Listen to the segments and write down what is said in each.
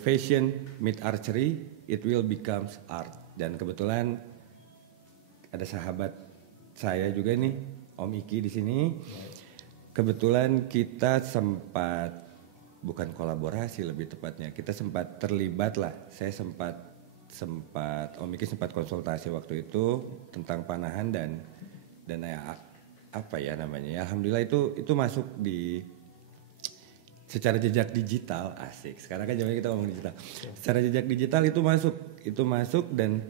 fashion meet archery, it will becomes art. Dan kebetulan ada sahabat saya juga nih, Om Iki di sini. Kebetulan kita sempat, bukan kolaborasi lebih tepatnya, kita sempat terlibat lah. Saya sempat Om Iki sempat konsultasi waktu itu tentang panahan dan ya, apa ya namanya ya, alhamdulillah itu masuk di secara jejak digital. Asik, sekarang kan zamannya kita ngomong digital. Secara jejak digital itu masuk dan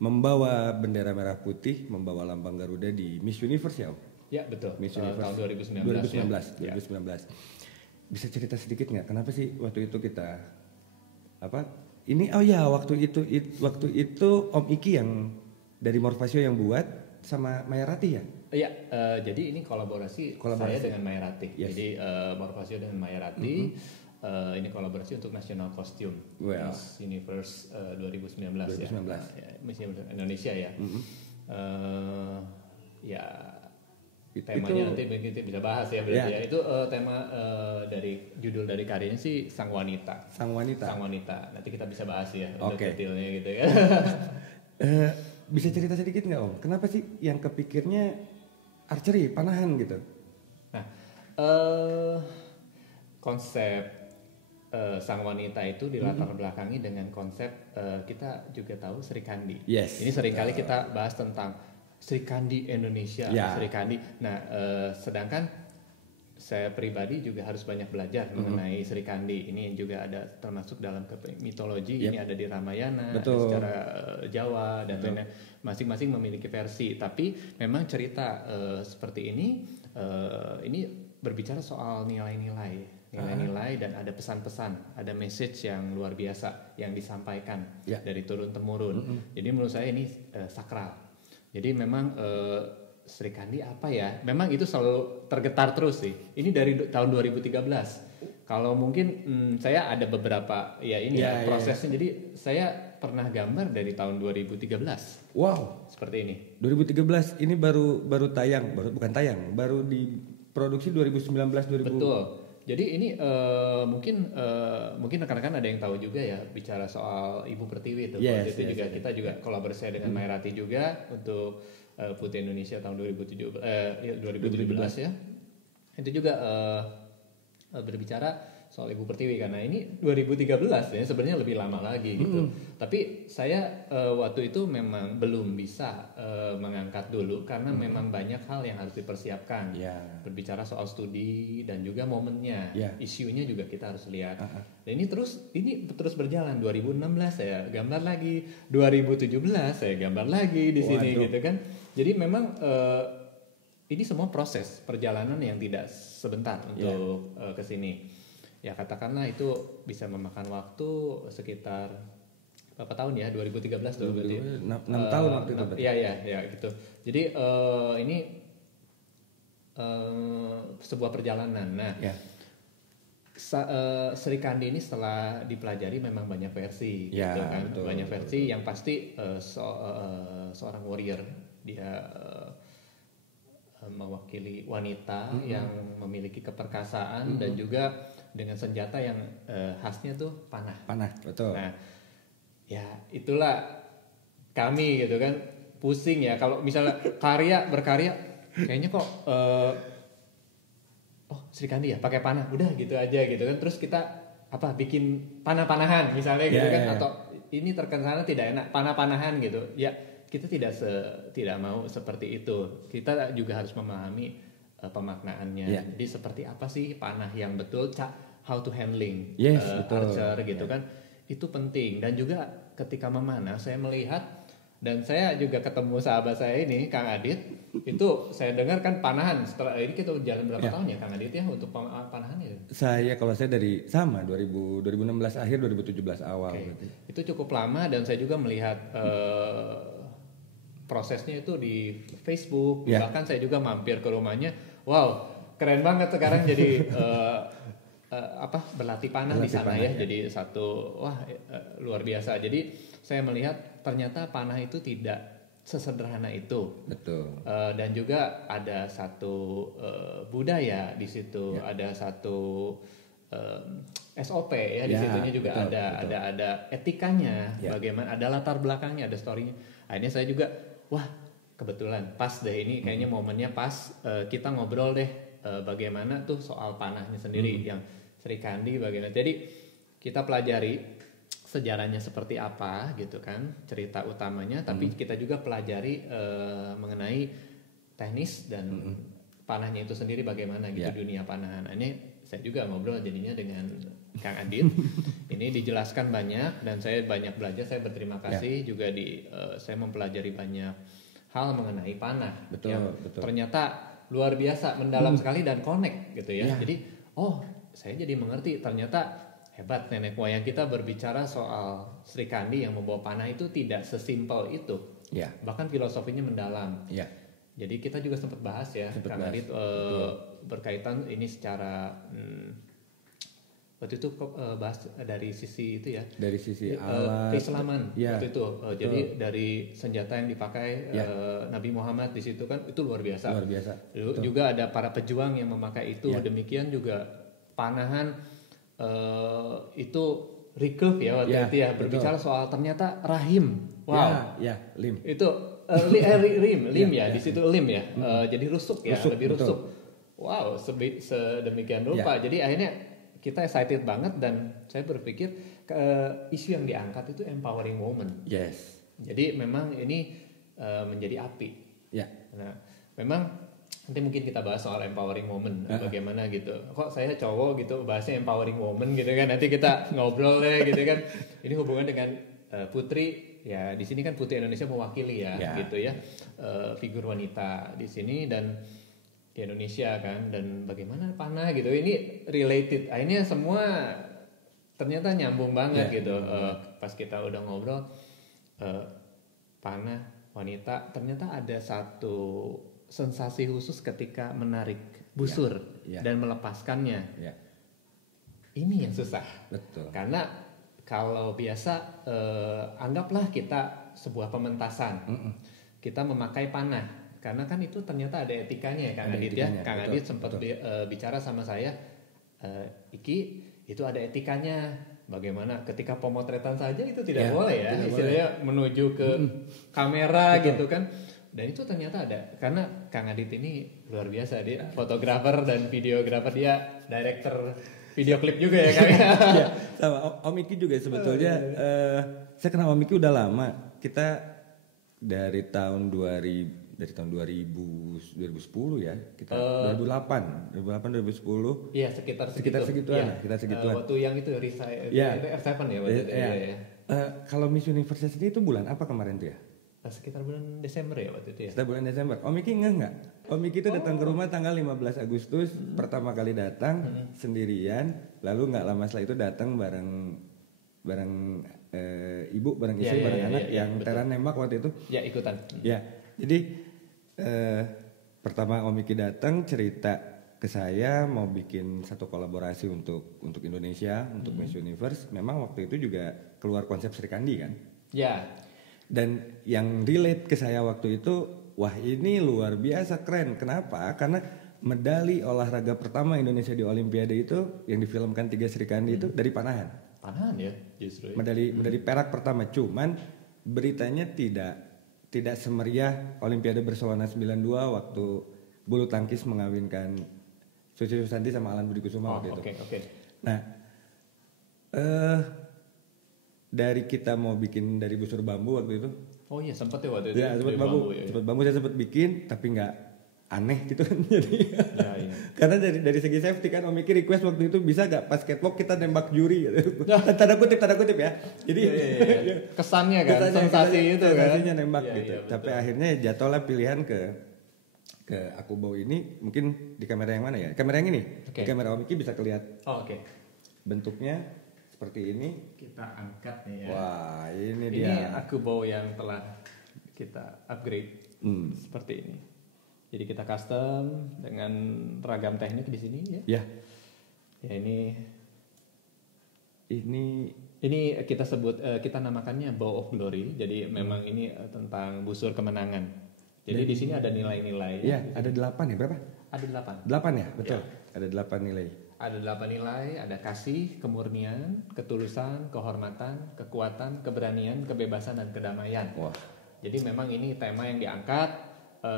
membawa bendera merah putih, membawa lambang Garuda di Miss Universe ya Om? Ya betul, Miss Universe tahun 2019. Bisa cerita sedikit nggak kenapa sih waktu itu kita waktu itu Om Iki yang dari Morfasio yang buat sama Maya Ratih ya? Iya, jadi ini kolaborasi saya dengan Maya Ratih. Yes. Jadi Morfasio dengan Maya Ratih, ini kolaborasi untuk National Costume Miss Universe 2019 ya. Miss Universe Indonesia ya. Ya temanya nanti kita bisa bahas ya berarti ya. Itu tema dari judul dari karyanya sih Sang Wanita. Nanti kita bisa bahas ya untuk detailnya gitu ya. Bisa cerita sedikit nggak Om? Kenapa sih yang kepikirnya archery, panahan gitu? Nah, konsep Sang Wanita itu dilatar belakangi dengan konsep kita juga tahu Sri Kandi. Yes. Ini seringkali kita bahas tentang Sri Kandi Indonesia, Sri Kandi. Nah, sedangkan saya pribadi juga harus banyak belajar mengenai Sri Kandi. Ini juga ada termasuk dalam mitologi. Ini ada di Ramayana, secara Jawa dan lainnya. Masing-masing memiliki versi. Tapi memang cerita seperti ini berbicara soal nilai-nilai dan ada pesan-pesan, ada message yang luar biasa yang disampaikan dari turun temurun. Jadi menurut saya ini sakral. Jadi memang Sri Kandi apa ya? Memang itu selalu tergetar terus sih. Ini dari tahun 2013. Kalau mungkin saya ada beberapa prosesnya. Jadi saya pernah gambar dari tahun 2013. Wow, seperti ini. 2013 ini baru diproduksi 2019 2000. Betul. Jadi ini mungkin rekan-rekan ada yang tahu juga ya bicara soal Ibu Pertiwi itu. Kita juga kolaborasi dengan Maya Ratih juga untuk Putri Indonesia tahun 2017 ya. Itu juga berbicara soal Ibu Pertiwi karena ini 2013 ya, sebenarnya lebih lama lagi gitu. Tapi saya waktu itu memang belum bisa mengangkat dulu karena memang banyak hal yang harus dipersiapkan. Berbicara soal studi dan juga momennya, isunya juga kita harus lihat. Dan ini terus berjalan. 2016 saya gambar lagi, 2017 saya gambar lagi di sini gitu kan. Jadi memang ini semua proses perjalanan yang tidak sebentar untuk ke sini. Ya katakanlah itu bisa memakan waktu sekitar berapa tahun ya? 2013 6 tahun waktu itu. Iya gitu. Jadi ini sebuah perjalanan. Nah, Sri Kandi ini setelah dipelajari memang banyak versi, gitu kan? Betul, banyak versi yang pasti seorang warrior dia mewakili wanita yang memiliki keperkasaan dan juga dengan senjata yang khasnya tuh panah, betul. Nah, ya itulah kami gitu kan pusing ya kalau misalnya berkarya kayaknya kok Sri Kandi ya pakai panah, udah gitu aja gitu kan. Terus kita bikin panah-panahan misalnya gitu kan, atau ini terkesan tidak enak panah-panahan gitu ya. Kita tidak mau seperti itu. Kita juga harus memahami pemaknaannya. Jadi seperti apa sih panah yang betul, how to handling archer gitu kan. Itu penting. Dan juga ketika memanah saya melihat dan saya juga ketemu sahabat saya ini Kang Adit. Itu saya dengar kan panahan. Setelah ini kita jalan berapa tahun ya Kang Adit ya untuk panahannya? Kalau saya dari 2016 akhir 2017 awal. Itu cukup lama dan saya juga melihat prosesnya itu di Facebook, bahkan saya juga mampir ke rumahnya. Wow, keren banget sekarang jadi berlatih panah di sana ya. Jadi luar biasa. Jadi saya melihat ternyata panah itu tidak sesederhana itu. Betul. Dan juga ada satu budaya di situ, ada satu SOP ya, di situnya juga betul, ada etikanya, bagaimana, ada latar belakangnya, ada storynya. Akhirnya saya juga, wah kebetulan pas deh ini kayaknya momennya pas, kita ngobrol deh bagaimana tuh soal panahnya sendiri yang Sri Kandi bagaimana. Jadi kita pelajari sejarahnya seperti apa gitu kan, cerita utamanya, tapi kita juga pelajari mengenai teknis dan panahnya itu sendiri bagaimana gitu, dunia panahan. Ini saya juga ngobrol jadinya dengan Kang Adit. Ini dijelaskan banyak dan saya banyak belajar, saya berterima kasih juga saya mempelajari banyak hal mengenai panah. Betul. Ternyata luar biasa, mendalam sekali dan connect gitu ya. Jadi saya jadi mengerti ternyata hebat nenek moyang kita berbicara soal Sri Kandi yang membawa panah itu tidak sesimpel itu. Bahkan filosofinya mendalam. Jadi kita juga sempat bahas ya, Kang Adit, berkaitan ini secara waktu itu bahas dari sisi itu ya. Dari sisi alat keislaman waktu itu. Jadi dari senjata yang dipakai Nabi Muhammad di situ kan itu luar biasa. Juga ada para pejuang yang memakai itu. Demikian juga panahan itu recurve ya waktu itu ya, berbicara soal ternyata rahim. Wow. Lim. Itu lim ya, di situ lim ya. Jadi rusuk ya, lebih rusuk. Wow, sedemikian rupa. Jadi akhirnya kita excited banget dan saya berpikir isu yang diangkat itu empowering woman. Jadi memang ini menjadi api. Nah, memang nanti mungkin kita bahas soal empowering woman, bagaimana gitu. Kok saya cowok gitu bahasnya empowering woman gitu kan. Nanti kita ngobrol deh gitu kan. Ini hubungan dengan putri ya, di sini kan Putri Indonesia mewakili ya gitu ya. Figur wanita di sini dan di Indonesia kan, dan bagaimana panah gitu. Ini related. Akhirnya semua ternyata nyambung banget gitu. Pas kita udah ngobrol panah wanita, ternyata ada satu sensasi khusus ketika menarik busur dan melepaskannya. Ini yang susah. Betul. Karena kalau biasa anggaplah kita sebuah pementasan. Kita memakai panah. Karena kan itu ternyata ada etikanya ya Kang Adit ya. Kang Adit sempat bicara sama saya, Iki itu ada etikanya. Bagaimana ketika pemotretan saja itu tidak boleh ya. Istilahnya menuju ke kamera gitu kan. Dan itu ternyata ada, karena Kang Adit ini luar biasa, dia fotografer dan videografer, dia director video klip juga ya Kang. Sama Om Iki juga sebetulnya. Saya kenal Om Iki udah lama. Kita dari tahun 2010 ya, kita 2008 2010. Iya, sekitar segituan. Waktu yang itu itu R7 ya waktu itu. Kalau Miss Universe sendiri itu bulan apa kemarin tuh ya? Sekitar bulan Desember ya waktu itu ya. Sekitar bulan Desember. Om Iki nggak? Om Iki itu datang ke rumah tanggal 15 Agustus, pertama kali datang sendirian, lalu nggak lama setelah itu datang bareng ibu, bareng istri, bareng anak yang teran nembak waktu itu. Ya, ikutan. Ya. Jadi pertama Om Iki datang cerita ke saya mau bikin satu kolaborasi untuk Indonesia, untuk Miss Universe. Memang waktu itu juga keluar konsep Sri Kandi kan? Dan yang relate ke saya waktu itu, wah ini luar biasa keren. Kenapa? Karena medali olahraga pertama Indonesia di Olimpiade itu yang difilmkan 3 Sri Kandi itu dari panahan. Panahan ya, justru. Medali perak pertama, cuman beritanya tidak semeriah Olimpiade Barcelona 92 waktu bulu tangkis mengawinkan Susi Susanti sama Alan Budi Kusuma waktu itu. Nah, dari kita mau bikin dari busur bambu waktu itu. Oh iya, sempat ya waktu itu. Ya, sempat bambu saya sempat bikin, tapi nggak aneh gitu kan. Jadi karena dari segi safety kan Om Iki request waktu itu bisa nggak pas catwalk kita nembak juri gitu. Tanda kutip ya. Jadi kesannya kan, sensasi itu kan. Sensasinya nembak gitu. Tapi akhirnya jatuhlah pilihan ke aku bawa ini, mungkin di kamera yang mana ya? Kamera yang ini. Di kamera Om Iki bisa kelihatan. Bentuknya seperti ini. Kita angkat nih ya. Wah, ini dia. Ini aku bawa yang telah kita upgrade seperti ini. Jadi kita custom dengan ragam teknik di sini ya. Ya ini kita sebut, kita namakannya Bow of Glory. Jadi memang ini tentang busur kemenangan. Jadi di sini ada nilai-nilai. Iya, ada 8 ya, berapa? Ada 8. 8 ya, betul. Ada 8 nilai. ada 8 nilai, ada kasih, kemurnian, ketulusan, kehormatan, kekuatan, keberanian, kebebasan, dan kedamaian. Wah. Jadi memang ini tema yang diangkat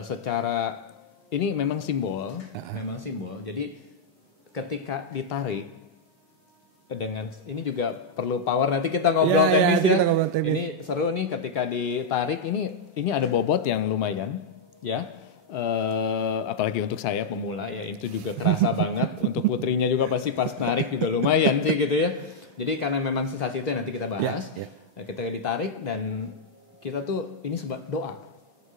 secara, ini memang simbol, memang simbol. Jadi ketika ditarik dengan, ini juga perlu power, nanti kita ngobrol teknis ya. Ini seru nih ketika ditarik, ini ada bobot yang lumayan ya. Apalagi untuk saya pemula ya, itu juga kerasa banget. Untuk putrinya juga pasti pas narik juga lumayan sih gitu ya. Jadi karena memang sensasi itu nanti kita bahas. Nah, kita ditarik dan kita tuh ini sebab doa.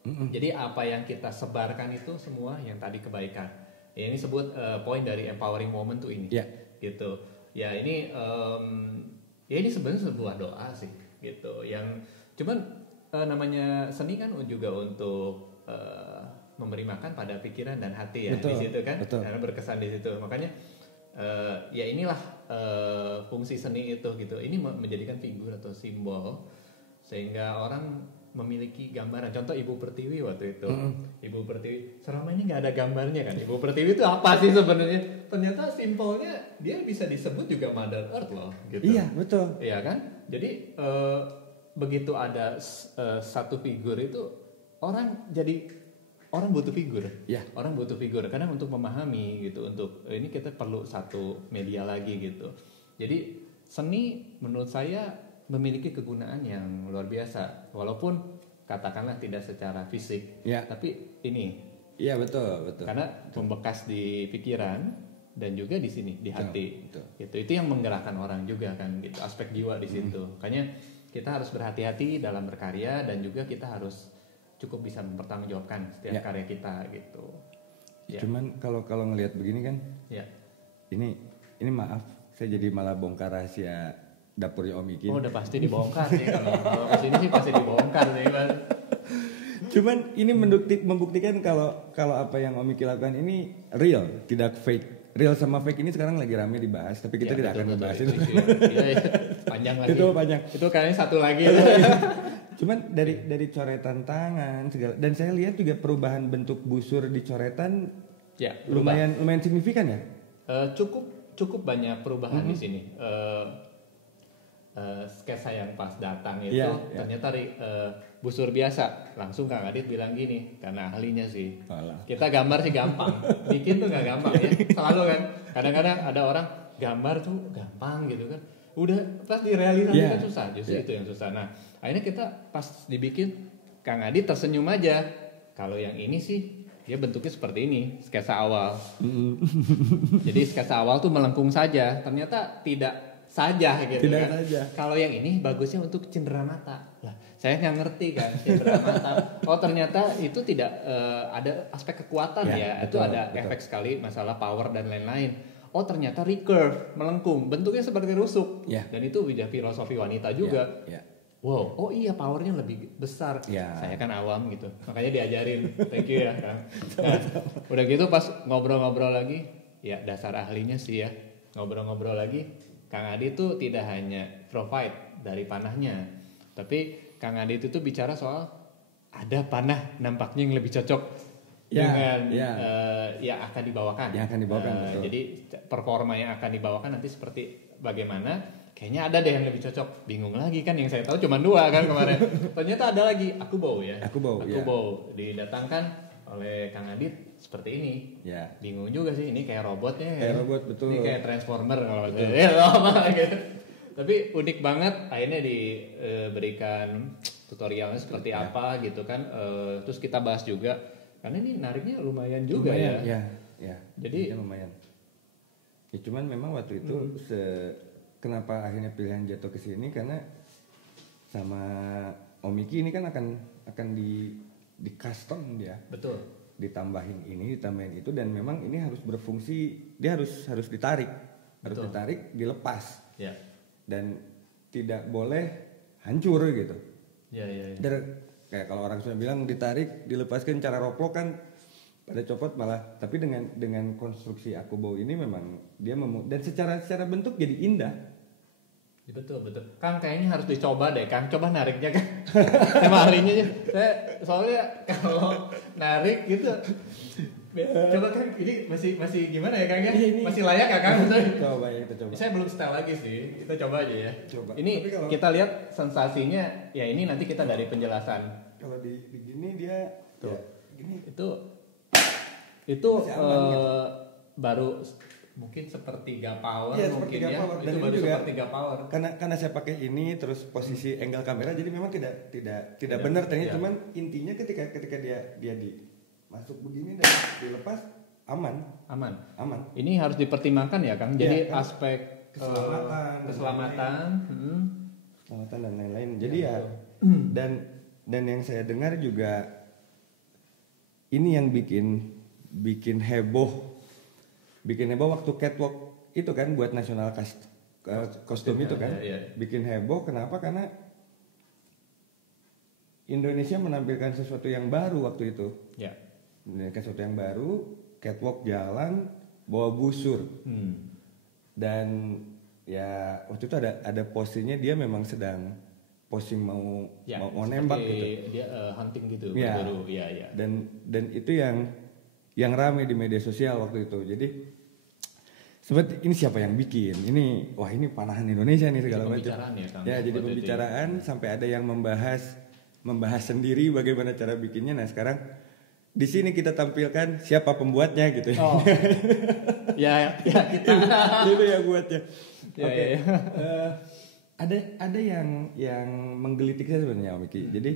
Jadi apa yang kita sebarkan itu semua yang tadi kebaikan. Ya, ini sebut poin dari empowering moment tuh ini. Gitu. Ya ini ya ini sebenarnya sebuah doa sih gitu. Yang cuman namanya seni kan juga untuk memberi makan pada pikiran dan hati ya. Betul, di situ kan, karena berkesan di situ. Makanya ya inilah fungsi seni itu gitu. Ini menjadikan figur atau simbol sehingga orang memiliki gambaran. Contoh Ibu Pertiwi waktu itu. Ibu Pertiwi selama ini nggak ada gambarnya kan. Ibu Pertiwi itu apa sih sebenarnya? Ternyata simpelnya dia bisa disebut juga Mother Earth loh. Gitu. Iya betul. Iya kan. Jadi begitu ada satu figur itu orang butuh figur. Orang butuh figur karena untuk memahami gitu, untuk ini kita perlu satu media lagi gitu. Jadi seni menurut saya memiliki kegunaan yang luar biasa, walaupun katakanlah tidak secara fisik, tapi ini. Iya betul. Karena membekas di pikiran dan juga di sini di hati. Gitu. Itu yang menggerakkan orang juga kan, gitu. Aspek jiwa di situ. Makanya kita harus berhati-hati dalam berkarya dan juga kita harus cukup bisa mempertanggungjawabkan setiap karya kita gitu. Cuman kalau ngelihat begini kan, ini maaf, saya jadi malah bongkar rahasia dapurnya Om Iki. Oh udah pasti dibongkar nih, kalau kesini sih pasti dibongkar nih kan. Cuman ini membuktikan kalau apa yang Om Iki lakukan ini real, tidak fake. Real sama fake ini sekarang lagi rame dibahas, tapi kita tidak akan membahas itu. Panjang lagi. Itu panjang. Itu kayaknya satu lagi. Cuman dari coretan tangan segala, dan saya lihat juga perubahan bentuk busur di coretan lumayan signifikan ya. Cukup banyak perubahan di sini. Sketsa yang pas datang itu ternyata busur biasa. Langsung Kang Adit bilang gini, karena ahlinya sih. Kita gambar sih gampang, bikin tuh nggak gampang ya. Selalu kan. Kadang-kadang ada orang gambar tuh gampang gitu kan. Udah pas direalisasikan susah, justru itu yang susah. Nah, akhirnya kita pas dibikin, Kang Adit tersenyum aja. Kalau yang ini sih dia bentuknya seperti ini, sketsa awal. Jadi sketsa awal tuh melengkung saja. Ternyata tidak saja gitu kan. Kalau yang ini bagusnya untuk cindera mata. Lah, saya nggak ngerti kan cindera mata. Oh ternyata itu tidak ada aspek kekuatan ya. Itu ada efek sekali masalah power dan lain-lain. Oh ternyata recurve, melengkung, bentuknya seperti rusuk. Dan itu udah filosofi wanita juga. Wow, oh iya powernya lebih besar. Saya kan awam gitu, makanya diajarin. Thank you ya Kang. Nah, udah gitu pas ngobrol-ngobrol lagi, ya dasar ahlinya sih ya. Ngobrol-ngobrol lagi, Kang Adit itu tidak hanya provide dari panahnya, tapi Kang Adit itu bicara soal ada panah nampaknya yang lebih cocok dengan yang akan dibawakan. Betul. Jadi performa yang akan dibawakan nanti seperti bagaimana? Kayaknya ada deh yang lebih cocok. Bingung lagi kan, yang saya tahu cuma 2 kan kemarin. Ternyata ada lagi Akubow ya. Akubow didatangkan oleh Kang Adit seperti ini. Bingung juga sih, ini kayak robotnya. Kayak robot betul. Ini kayak transformer kalau saya. Gitu. Tapi unik banget. Akhirnya diberikan tutorialnya seperti apa gitu kan. Terus kita bahas juga. Karena ini nariknya lumayan juga ya. Jadi lumayan. Ya cuman memang waktu itu kenapa akhirnya pilihan jatuh ke sini karena sama Om Iki ini kan akan di custom dia. Betul. Ditambahin ini, ditambahin itu, dan memang ini harus berfungsi, dia harus ditarik. Harus ditarik, dilepas. Dan tidak boleh hancur gitu. Kayak kalau orang sudah bilang ditarik, dilepaskan cara roplok kan pada copot malah. Tapi dengan konstruksi Akubow ini memang dia dan secara bentuk jadi indah. Betul. Kang kayaknya harus dicoba deh Kang. Coba nariknya kan. Sama ahlinya aja. Saya soalnya kalau narik gitu Coba kan ini masih gimana ya Kang ya? Ini, masih layak ya Kang? Coba ya kita coba. Saya belum setel lagi sih. Kita coba aja ya. Coba. Ini kalau kita lihat sensasinya ya ini nanti kita dari penjelasan. Kalau di gini dia tuh. Ya, gini. Itu baru mungkin sepertiga power ya, mungkin sepertiga ya. Power. Itu Dan baru juga, sepertiga power. Karena saya pakai ini terus posisi angle kamera jadi memang tidak benar tadi ya. cuman intinya ketika dia di masuk begini dan dilepas aman. Ini harus dipertimbangkan ya Kang. Jadi kan, aspek keselamatan dan lain-lain. Jadi ya dan yang saya dengar juga ini yang bikin heboh waktu catwalk itu kan buat nasional kostum itu kan. Bikin heboh kenapa? Karena Indonesia menampilkan sesuatu yang baru waktu itu. Ya. Sesuatu yang baru, catwalk jalan bawa busur. Dan ya waktu itu ada posisinya dia memang sedang posing mau nembak gitu. Dia hunting gitu ya. baru. Ya. Dan itu yang ramai di media sosial waktu itu. Jadi seperti ini siapa yang bikin? Ini panahan Indonesia nih segala macam. Ya, jadi pembicaraan sampai ada yang membahas sendiri bagaimana cara bikinnya. Nah, sekarang di sini kita tampilkan siapa pembuatnya gitu. Oh. ya kita. Itu yang buatnya. Oke. Ya. Ada yang menggelitik saya sebenarnya Om Iki. Jadi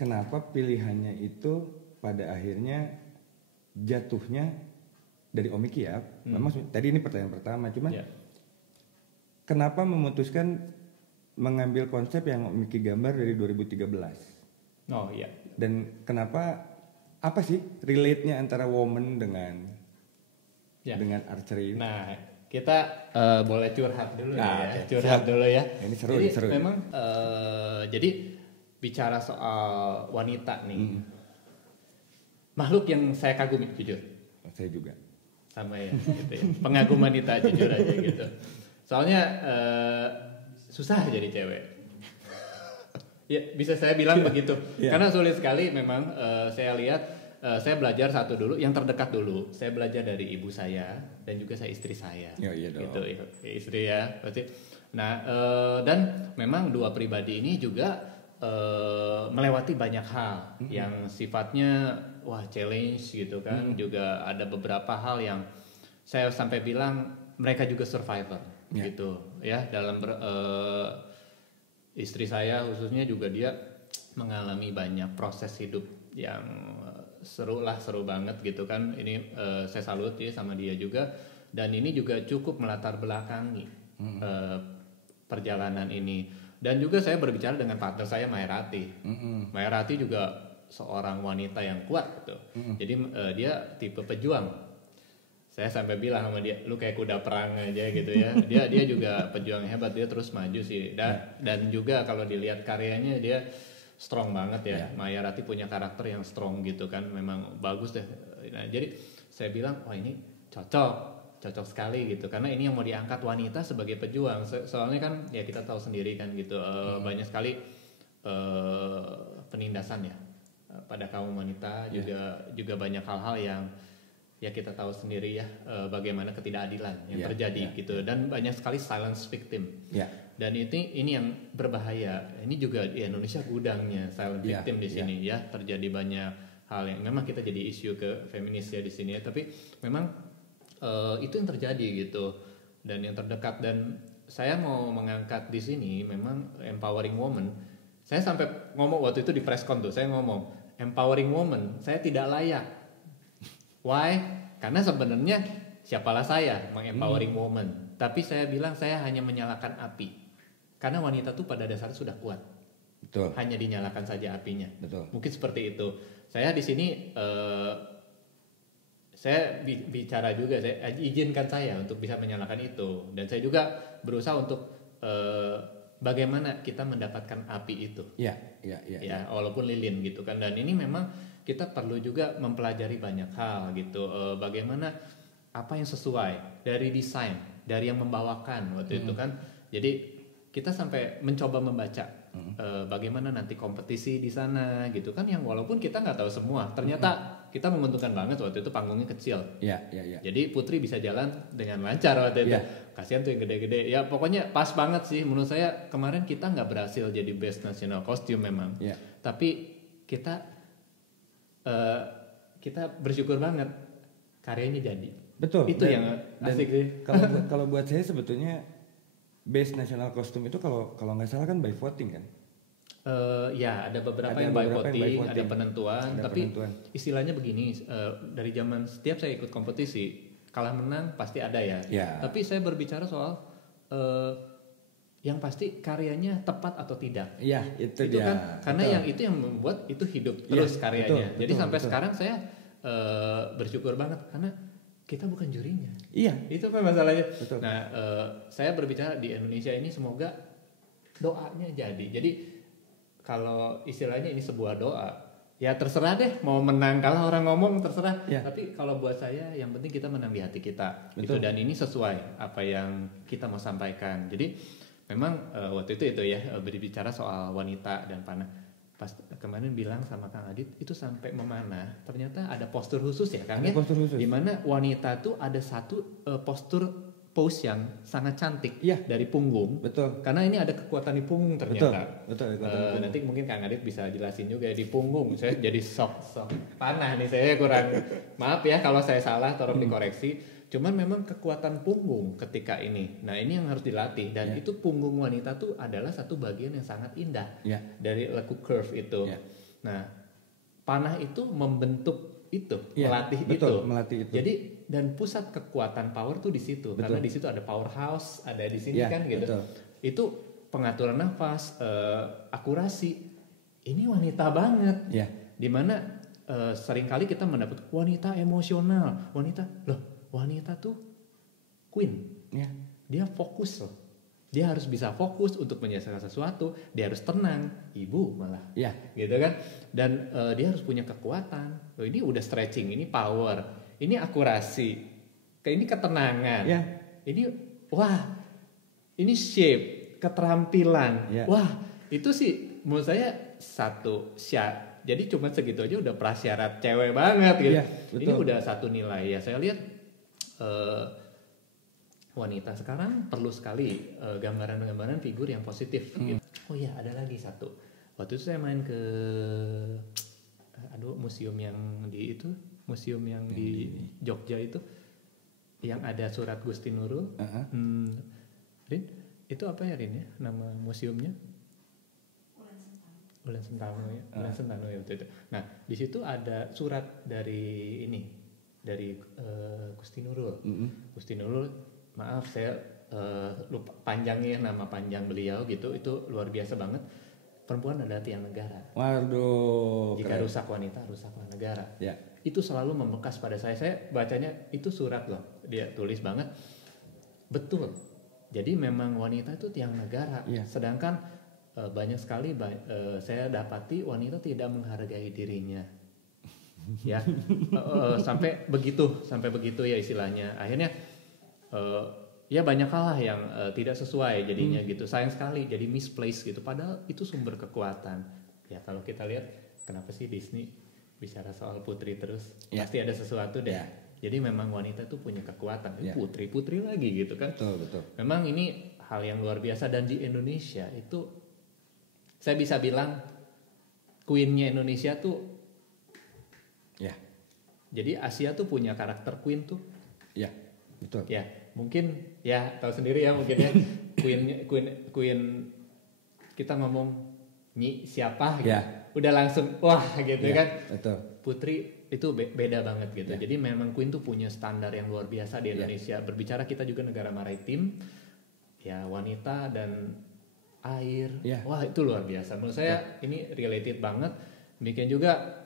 kenapa pilihannya itu pada akhirnya jatuhnya dari Om Iki ya? Memang tadi ini pertanyaan pertama, cuman kenapa memutuskan mengambil konsep yang Om Iki gambar dari 2013? Oh iya. Dan kenapa apa sih relate-nya antara woman dengan archery? Nah, kita boleh curhat dulu ya. Curhat dulu ya. Ini seru. Memang jadi bicara soal wanita nih. Makhluk yang saya kagumi jujur. Saya juga. Sama ya, gitu ya. Pengagum wanita jujur aja gitu. Soalnya susah jadi cewek. Ya bisa saya bilang begitu. Karena sulit sekali memang. Saya lihat, saya belajar satu dulu, yang terdekat dulu. Saya belajar dari ibu saya dan juga istri saya. Iya dong. Gitu, istri ya pasti. Nah, dan memang dua pribadi ini juga melewati banyak hal yang sifatnya challenge gitu kan. Juga ada beberapa hal yang saya sampai bilang mereka juga survivor gitu ya dalam istri saya khususnya juga dia mengalami banyak proses hidup yang seru banget gitu kan. Ini saya salut ya sama dia juga, dan ini juga cukup melatar belakangi perjalanan ini. Dan juga saya berbicara dengan partner saya Maerati. Maerati juga seorang wanita yang kuat gitu. Jadi dia tipe pejuang. Saya sampai bilang sama dia, lu kayak kuda perang aja gitu ya. Dia juga pejuang hebat, dia terus maju sih. Dan juga kalau dilihat karyanya dia strong banget ya. Maerati punya karakter yang strong gitu kan, memang bagus deh. Nah, jadi saya bilang, ini cocok sekali gitu. Karena ini yang mau diangkat wanita sebagai pejuang. Soalnya kan ya kita tahu sendiri kan gitu, banyak sekali penindasan ya pada kaum wanita. Juga banyak hal-hal yang ya kita tahu sendiri ya, bagaimana ketidakadilan yang terjadi gitu, dan banyak sekali silence victim. Dan ini yang berbahaya. Ini juga di Indonesia gudangnya silent victim di sini ya. Terjadi banyak hal yang memang kita jadi isu ke feminis ya di sini ya, tapi memang itu yang terjadi gitu. Dan yang terdekat, dan saya mau mengangkat di sini memang empowering woman. Saya sampai ngomong waktu itu di press con tuh, saya ngomong empowering woman, saya tidak layak. Why? Karena sebenarnya siapalah saya meng-empowering woman. Tapi saya bilang saya hanya menyalakan api. Karena wanita tuh pada dasarnya sudah kuat. Betul. Hanya dinyalakan saja apinya. Betul. Mungkin seperti itu. Saya di sini saya bicara juga, saya izinkan saya untuk bisa menyalakan itu. Dan saya juga berusaha untuk bagaimana kita mendapatkan api itu. Ya, walaupun lilin gitu kan. Dan ini memang kita perlu juga mempelajari banyak hal gitu. Bagaimana apa yang sesuai dari desain, dari yang membawakan waktu itu kan. Jadi kita sampai mencoba membaca bagaimana nanti kompetisi di sana gitu kan, yang walaupun kita nggak tahu semua, ternyata kita menguntungkan banget waktu itu panggungnya kecil. Jadi Putri bisa jalan dengan lancar waktu itu. Kasihan tuh yang gede-gede. Ya pokoknya pas banget sih menurut saya. Kemarin kita nggak berhasil jadi best national costume memang. Tapi kita bersyukur banget karyanya jadi. Betul. Itu yang asik sih. Kalau buat saya sebetulnya best national costume itu kalau nggak salah kan by voting kan? Ya ada beberapa yang by voting, ada penentuan. Tapi istilahnya begini, dari zaman setiap saya ikut kompetisi kalah menang pasti ada ya. Tapi saya berbicara soal yang pasti karyanya tepat atau tidak. Itu dia. Kan, karena yang itu yang membuat itu hidup terus karyanya. Jadi sampai sekarang saya bersyukur banget karena kita bukan jurinya. Itu apa masalahnya. Nah, saya berbicara di Indonesia ini semoga doanya jadi. Jadi kalau istilahnya ini sebuah doa, ya terserah deh mau menang kalah orang ngomong terserah. Tapi kalau buat saya yang penting kita menang di hati kita. Gitu, dan ini sesuai apa yang kita mau sampaikan. Jadi memang waktu itu ya berbicara soal wanita dan panah. Pas kemarin bilang sama Kang Adit itu sampai memanah, ternyata ada postur khusus ya Kang, di mana wanita tuh ada satu pose yang sangat cantik dari punggung. Betul. Karena ini ada kekuatan di punggung ternyata. Betul. Nanti mungkin Kang Adit bisa jelasin juga di punggung. Saya jadi sok panah nih, saya kurang maaf ya kalau saya salah, tolong dikoreksi. Cuman memang kekuatan punggung ketika ini. Nah, ini yang harus dilatih dan itu punggung wanita tuh adalah satu bagian yang sangat indah dari lekuk curve itu. Nah, panah itu membentuk itu, melatih itu. Jadi dan pusat kekuatan power tuh di situ. Karena di situ ada powerhouse, ada di sini kan gitu. Itu pengaturan nafas, akurasi. Ini wanita banget. Dimana seringkali kita mendapat wanita emosional, wanita tuh queen. Dia fokus loh. Dia harus bisa fokus untuk menyelesaikan sesuatu. Dia harus tenang. Ibu malah. Gitu kan. Dan dia harus punya kekuatan. Ini udah stretching. Ini power. Ini akurasi. Ini ketenangan. Ini ini shape. Keterampilan. Wah, itu sih menurut saya satu syarat. Jadi cuma segitu aja udah prasyarat cewek banget gitu. Ini udah satu nilai ya. Saya lihat wanita sekarang perlu sekali gambaran-gambaran figur yang positif gitu. Oh iya, ada lagi satu. Waktu itu saya main ke museum yang di Jogja itu yang ada surat Gusti Nurul. Rin, itu apa ya Rin ya nama museumnya? Ulen Sentano ya waktu itu. Nah, di situ ada surat dari Gusti Nurul. Gusti Nurul, maaf saya lupa panjangnya, nama panjang beliau gitu, itu luar biasa banget. Perempuan adalah tiang negara. Waduh. Jika rusak wanita, rusaklah negara. Itu selalu membekas pada saya. Saya bacanya itu surat loh, dia tulis banget. Betul. Jadi memang wanita itu tiang negara. Sedangkan banyak sekali saya dapati wanita tidak menghargai dirinya. Sampai begitu ya istilahnya. Akhirnya banyak hal yang tidak sesuai jadinya gitu. Sayang sekali jadi misplaced gitu. Padahal itu sumber kekuatan. Ya kalau kita lihat kenapa sih Disney bicara soal putri terus? Pasti ada sesuatu deh. Jadi memang wanita itu punya kekuatan. Putri lagi gitu kan. Betul. Memang ini hal yang luar biasa dan di Indonesia itu saya bisa bilang queen-nya Indonesia tuh. Jadi Asia tuh punya karakter queen tuh. Betul. Mungkin tahu sendiri ya mungkin ya queen kita ngomong Nyi siapa gitu. Udah langsung wah gitu kan. Betul. Putri itu beda banget gitu. Jadi memang queen tuh punya standar yang luar biasa di Indonesia. Berbicara kita juga negara maritim. Wanita dan air. Wah, itu luar biasa. Menurut saya ini related banget. Demikian juga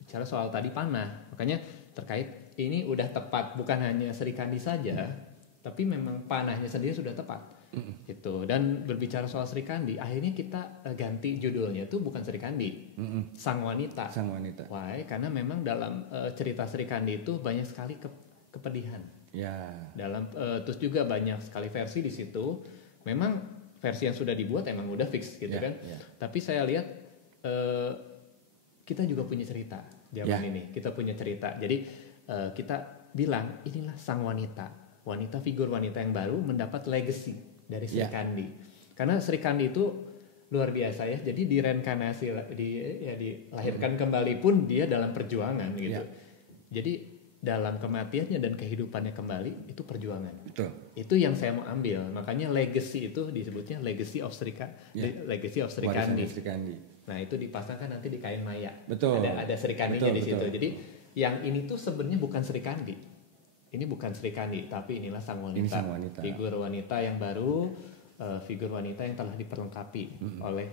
bicara soal tadi panah, makanya terkait ini udah tepat bukan hanya Sri Kandi saja, tapi memang panahnya sendiri sudah tepat, gitu. Dan berbicara soal Sri Kandi, akhirnya kita ganti judulnya tuh bukan Sri Kandi, Sang Wanita. Why? Karena memang dalam cerita Sri Kandi itu banyak sekali kepedihan. Dalam terus juga banyak sekali versi di situ. Memang versi yang sudah dibuat emang udah fix gitu kan. Tapi saya lihat kita juga punya cerita zaman ini. Kita punya cerita. Jadi kita bilang inilah sang wanita figur wanita yang baru mendapat legacy dari Sri Kandi. Karena Sri Kandi itu luar biasa ya. Jadi direinkarnasi dilahirkan kembali pun dia dalam perjuangan gitu. Jadi dalam kematiannya dan kehidupannya kembali itu perjuangan. Betul. Itu yang saya mau ambil. Makanya legacy itu disebutnya legacy of Sri Kandi. Nah, itu dipasangkan nanti di kain maya. Betul. Ada Sri Kandinya di situ. Jadi yang ini tuh sebenarnya bukan Sri Kandi. Ini bukan Sri Kandi, tapi inilah sang wanita. Ini sang wanita. Figur wanita yang baru, figur wanita yang telah diperlengkapi oleh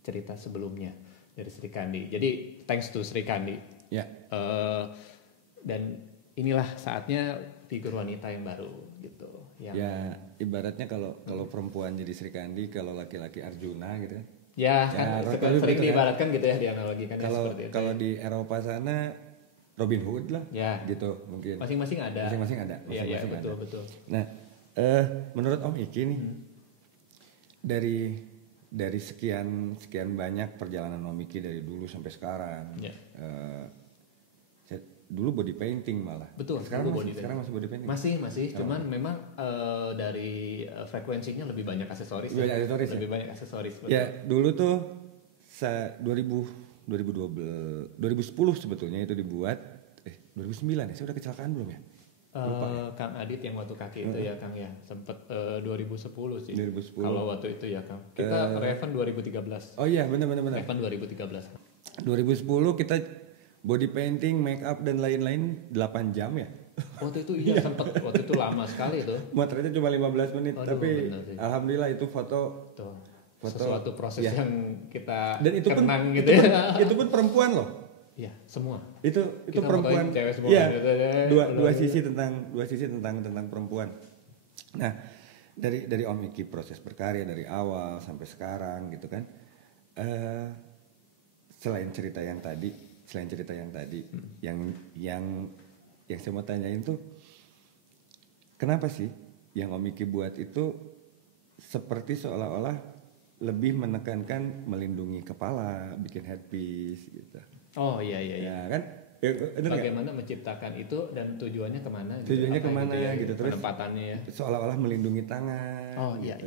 cerita sebelumnya dari Sri Kandi. Jadi thanks to Sri Kandi. Dan inilah saatnya figur wanita yang baru gitu. Ya ibaratnya kalau perempuan jadi Sri Kandi, kalau laki-laki Arjuna gitu kan. Kan sering diibaratkan gitu ya, dianalogikan seperti itu. Kalau di Eropa sana Robin Hood lah, gitu mungkin. Masing-masing ada. Iya betul. Nah, menurut Om Iki nih, dari sekian banyak perjalanan Om Iki dari dulu sampai sekarang. Dulu body painting malah. Betul. Sekarang masih body painting. Masih. Cuman memang dari frekuensinya lebih banyak aksesoris. Lebih banyak aksesoris. Betul. Ya dulu tuh 2010 sebetulnya itu dibuat. 2009 ya. Saya udah kecelakaan belum ya? Kang Adit yang waktu kaki itu ya Kang ya. Sempet 2010 sih. 2010. Kalau waktu itu ya Kang. Kita Revan 2013. Oh iya benar. Revan 2013. 2010 kita body painting, make up dan lain-lain 8 jam ya. Waktu itu sempat waktu itu lama sekali itu. Motretnya cuma 15 menit. Tapi alhamdulillah itu foto sesuatu proses yang kita dan itu kenang pun, gitu ya. Itu pun perempuan loh. Iya, semua. Itu kita perempuan. Iya. Dua sisi tentang perempuan. Nah, dari Om Iki proses berkarya dari awal sampai sekarang gitu kan. Selain cerita yang tadi yang saya mau tanyain tuh kenapa sih yang Om Iki buat itu seperti seolah-olah lebih menekankan melindungi kepala, bikin headpiece gitu. Oh iya. Ya kan? Bagaimana menciptakan itu dan tujuannya kemana? Gitu. Terus penempatannya ya. Seolah-olah melindungi tangan. Oh iya.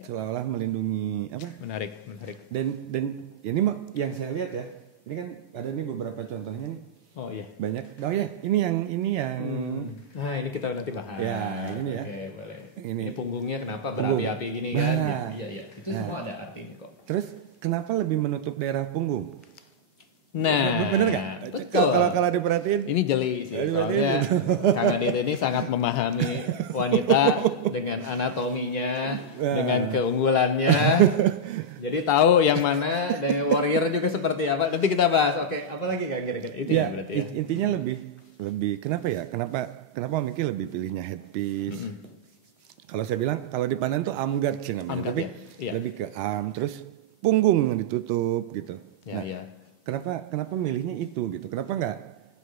Seolah-olah melindungi apa? Menarik. Dan ini yang saya lihat ya. Ini kan ada nih beberapa contohnya nih. Oh iya. Banyak. Oh ya, ini yang. Nah, ini kita nanti bahas. Ya, ini ya. Oke, boleh. Ini punggungnya kenapa berapi-api gini kan? Iya. Itu semua ada artinya kok. Terus kenapa lebih menutup daerah punggung? Nah, bener nggak? Kalau diperhatiin, ini jeli sih. Soalnya Kang Adit ini sangat memahami wanita dengan anatominya, dengan keunggulannya. Jadi tahu yang mana dan warrior juga seperti apa. Nanti kita bahas. Oke, apa lagi Kang kira-kira? Itu ya, berarti ya. Intinya lebih kenapa ya? Kenapa Om Iki lebih pilihnya headpiece? Kalau saya bilang kalau di Pandan tuh arm guard sih namanya, tapi lebih ke arm terus punggung yang ditutup gitu. Iya. Kenapa milihnya itu gitu? Kenapa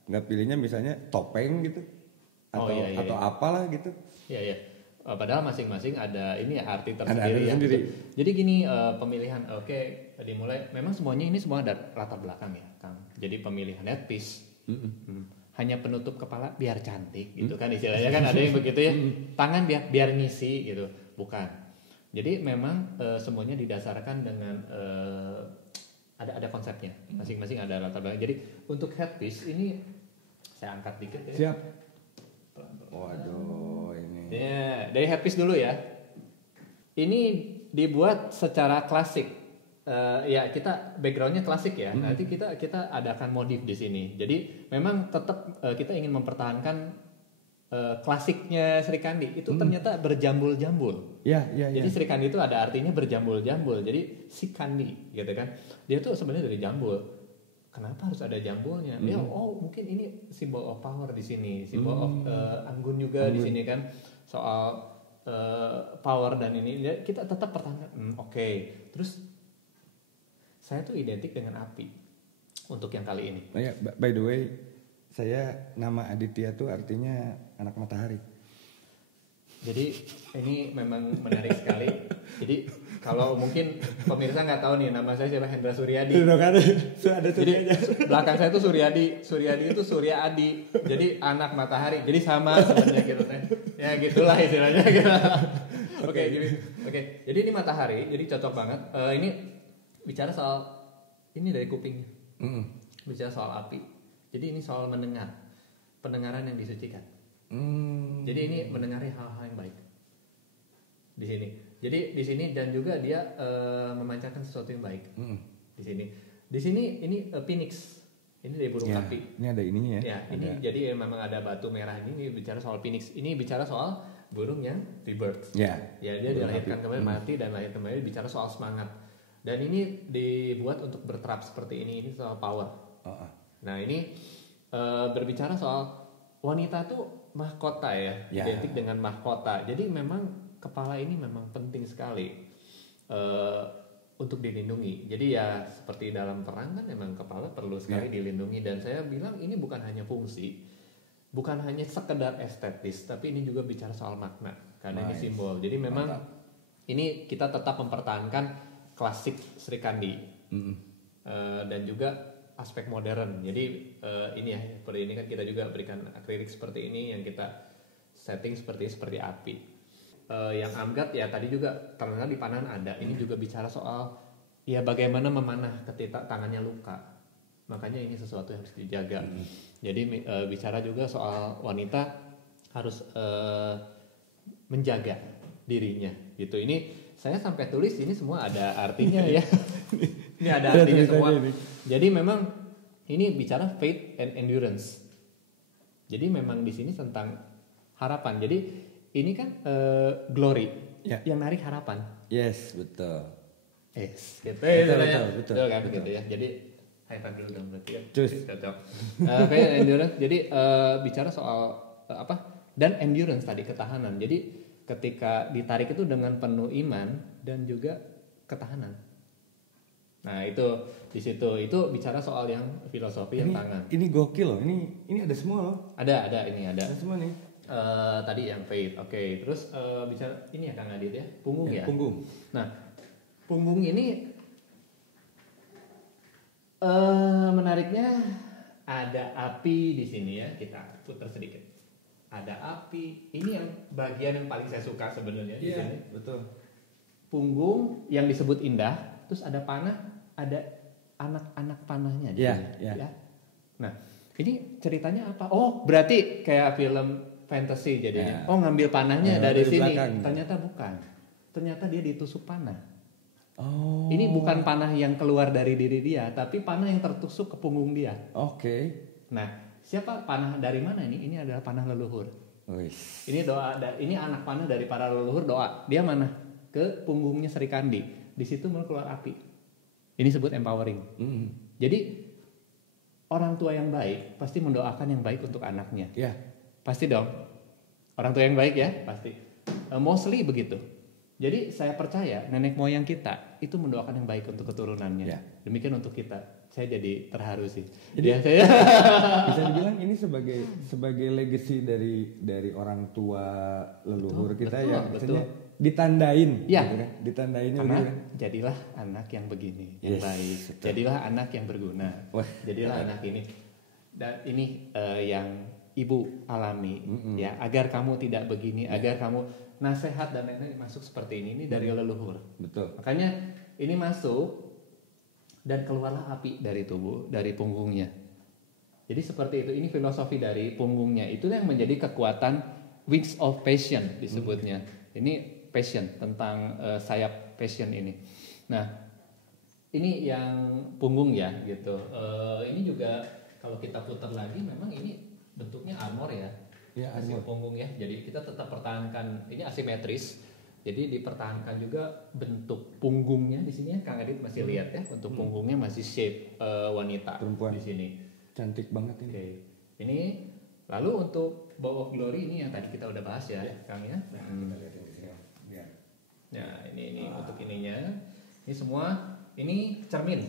nggak pilihnya misalnya topeng gitu atau apalah gitu? Iya. Padahal masing-masing ada ini ya arti tersendiri ya. Gitu. Jadi gini pemilihan dimulai. Memang semuanya ini semua ada latar belakang ya, Kang. Jadi pemilihan headpiece hanya penutup kepala biar cantik gitu kan istilahnya kan ada yang begitu ya. Tangan biar ngisi gitu, bukan. Jadi memang semuanya didasarkan dengan ada konsepnya, masing-masing ada latar belakang. Jadi untuk headpiece ini saya angkat dikit ya. Siap. Waduh, ini. Ya, dari headpiece dulu ya. Ini dibuat secara klasik. Ya kita backgroundnya klasik ya. Nanti kita adakan modif di sini. Jadi memang tetap kita ingin mempertahankan klasiknya Sri Kandi itu ternyata berjambul-jambul. Jadi Sri Kandi itu ada artinya berjambul-jambul. Jadi si Kandi gitu kan. Dia tuh sebenarnya dari jambul. Kenapa harus ada jambulnya? Ya mungkin ini symbol of power di sini, symbol of anggun juga di sini kan. Soal power dan ini kita tetap pertahankan. Oke. Terus saya tuh identik dengan api untuk yang kali ini. By the way, saya nama Aditya tuh artinya anak matahari. Jadi ini memang menarik sekali. Jadi Kalau mungkin pemirsa nggak tahu nih, nama saya siapa, Hendra Suryadi. Ada Jadi belakang saya itu Suryadi itu Surya Adi. Jadi anak matahari. Jadi sama sebenarnya gitu kan. Ya gitulah istilahnya gitu. Oke, gini. Oke. Jadi ini matahari, jadi cocok banget. Ini bicara soal ini dari kuping. Bicara soal api. Jadi ini soal mendengar. Pendengaran yang disucikan. Jadi ini mendengar hal-hal yang baik. Di sini. Jadi di sini dan juga dia memancarkan sesuatu yang baik. Di sini. Di sini ini phoenix. Ini dari burung api. Ini ada ininya ya. Ya, ini jadi memang ada batu merah ini bicara soal phoenix. Ini bicara soal burung yang rebirth. Ya, dia dilahirkan kembali, mati dan lahir kembali, bicara soal semangat. Dan ini dibuat untuk berterap seperti ini soal power. Nah, ini berbicara soal wanita tuh mahkota ya, identik dengan mahkota. Jadi memang kepala ini memang penting sekali untuk dilindungi. Jadi ya seperti dalam perang kan memang kepala perlu sekali dilindungi. Dan saya bilang ini bukan hanya fungsi, bukan hanya sekedar estetis, tapi ini juga bicara soal makna. Karena ini simbol. Jadi memang ini kita tetap mempertahankan klasik Sri Kandi dan juga aspek modern. Jadi ini ya, seperti ini kan kita juga berikan akrilik seperti ini yang kita setting seperti api. Yang amgat ya tadi juga ternyata di panahan ada. Ini juga bicara soal ya bagaimana memanah ketika tangannya luka. Makanya ini sesuatu yang harus dijaga. Jadi bicara juga soal wanita harus menjaga dirinya gitu. Ini saya sampai tulis ini semua ada artinya ya. Ini ada artinya semua. Jadi memang ini bicara faith and endurance. Jadi memang di sini tentang harapan. Jadi ini kan glory yang narik harapan. Yes, betul. Yes, gitu. Betul Kan betul. gitu ya. Jadi high five dulu dong berarti ya. Cus. Cocok. Faith and endurance. Jadi bicara soal apa? Dan endurance tadi, ketahanan. Jadi ketika ditarik itu dengan penuh iman dan juga ketahanan. Nah itu di situ itu bicara soal yang filosofi yang tangan. Ini gokil loh. Ini ada semua loh. Ada ini ada. Ada semua nih. Tadi yang faith, oke. Terus bicara ini ya Kang Adit ya, punggung ya. Punggung. Nah punggung ini menariknya ada api di sini ya. Kita putar sedikit. Ada api. Ini yang bagian yang paling saya suka sebenarnya di sini. Betul. Punggung yang disebut indah. Terus ada panah, ada anak-anak panahnya di sini. Ya. Nah, ini ceritanya apa? Oh, berarti kayak film fantasy jadinya. Oh, ngambil panahnya dari sini. Belakang. Ternyata bukan. Ternyata dia ditusuk panah. Oh. Ini bukan panah yang keluar dari diri dia, tapi panah yang tertusuk ke punggung dia. Oke. Nah, siapa panah dari mana ini? Ini adalah panah leluhur. Ini doa. Ini anak panah dari para leluhur doa. Dia mana? Ke punggungnya Sri Kandi. Di situ mulai keluar api. Ini disebut empowering. Jadi orang tua yang baik pasti mendoakan yang baik untuk anaknya. Ya. Pasti dong. Orang tua yang baik ya, pasti. Mostly begitu. Jadi saya percaya nenek moyang kita itu mendoakan yang baik untuk keturunannya. Ya. Demikian untuk kita. Saya jadi terharu sih. Jadi saya bisa dibilang ini sebagai legacy dari orang tua leluhur kita ya. Betul. Ditandain, ya. Gitu kan? Ditandainnya karena kan? Jadilah anak yang begini, yang baik. Betul. Jadilah anak yang berguna. Jadilah anak ini. Dan ini yang ibu alami, ya, agar kamu tidak begini, agar kamu nasihat dan lain-lain masuk seperti ini dari leluhur. Betul. Makanya ini masuk dan keluarlah api dari tubuh, dari punggungnya. Jadi seperti itu. Ini filosofi dari punggungnya. Itu yang menjadi kekuatan wings of passion disebutnya. Ini passion, tentang sayap passion ini. Nah, ini yang punggung ya gitu. Ini juga kalau kita putar lagi memang ini bentuknya armor ya. Ya, armor punggung ya. Jadi kita tetap pertahankan, ini asimetris. Jadi dipertahankan juga bentuk punggungnya di sini ya. Kang Adit masih lihat ya, bentuk punggungnya masih shape wanita perempuan di sini. Cantik banget ini. Oke. Ini lalu untuk Bow of Glory ini yang tadi kita udah bahas ya, Kang ya. Kita lihat di sini. Nah, ini untuk ininya. Ini semua ini cermin.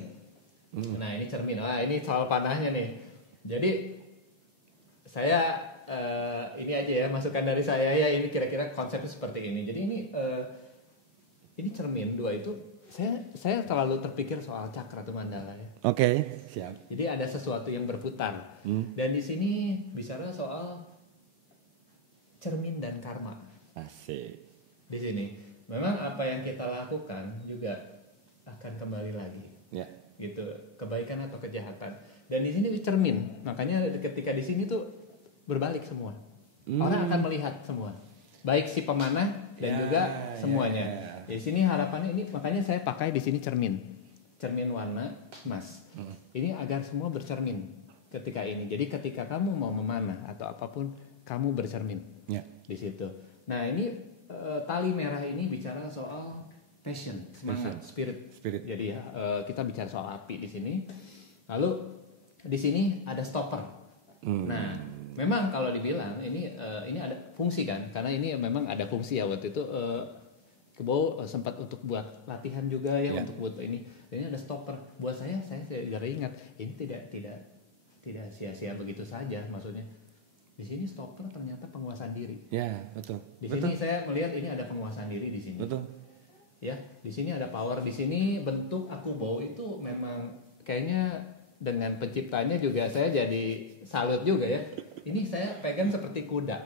Nah, ini cermin. Wah, ini soal panahnya nih. Jadi saya ini aja ya masukan dari saya ya, ini kira-kira konsepnya seperti ini. Jadi ini ini cermin dua itu saya terlalu terpikir soal cakra atau mandala ya. Oke, siap. Jadi ada sesuatu yang berputar. Dan di sini bicara soal cermin dan karma. Asik. Di sini memang apa yang kita lakukan juga akan kembali lagi. Ya. Gitu, kebaikan atau kejahatan. Dan di sini cermin. Makanya ketika di sini tuh berbalik semua. Orang akan melihat semua. Baik si pemanah dan juga semuanya. Di sini harapannya ini, makanya saya pakai di sini cermin warna emas. Ini agar semua bercermin ketika ini. Jadi ketika kamu mau memanah atau apapun, kamu bercermin di situ. Nah ini tali merah ini bicara soal passion, semangat, spirit. Jadi kita bicara soal api di sini. Lalu di sini ada stopper. Nah memang kalau dibilang ini ada fungsi kan, karena ini memang ada fungsi ya waktu itu. Kebo sempat untuk buat latihan juga ya untuk buat ini. Ini ada stopper. Buat saya tidak ingat. Ini tidak sia-sia begitu saja. Maksudnya di sini stopper ternyata penguasaan diri. Ya betul. Di sini saya melihat ini ada penguasaan diri di sini. Betul. Ya di sini ada power. Di sini bentuk Akubo itu memang kayaknya dengan penciptanya juga saya jadi salut juga ya. Ini saya pegang seperti kuda.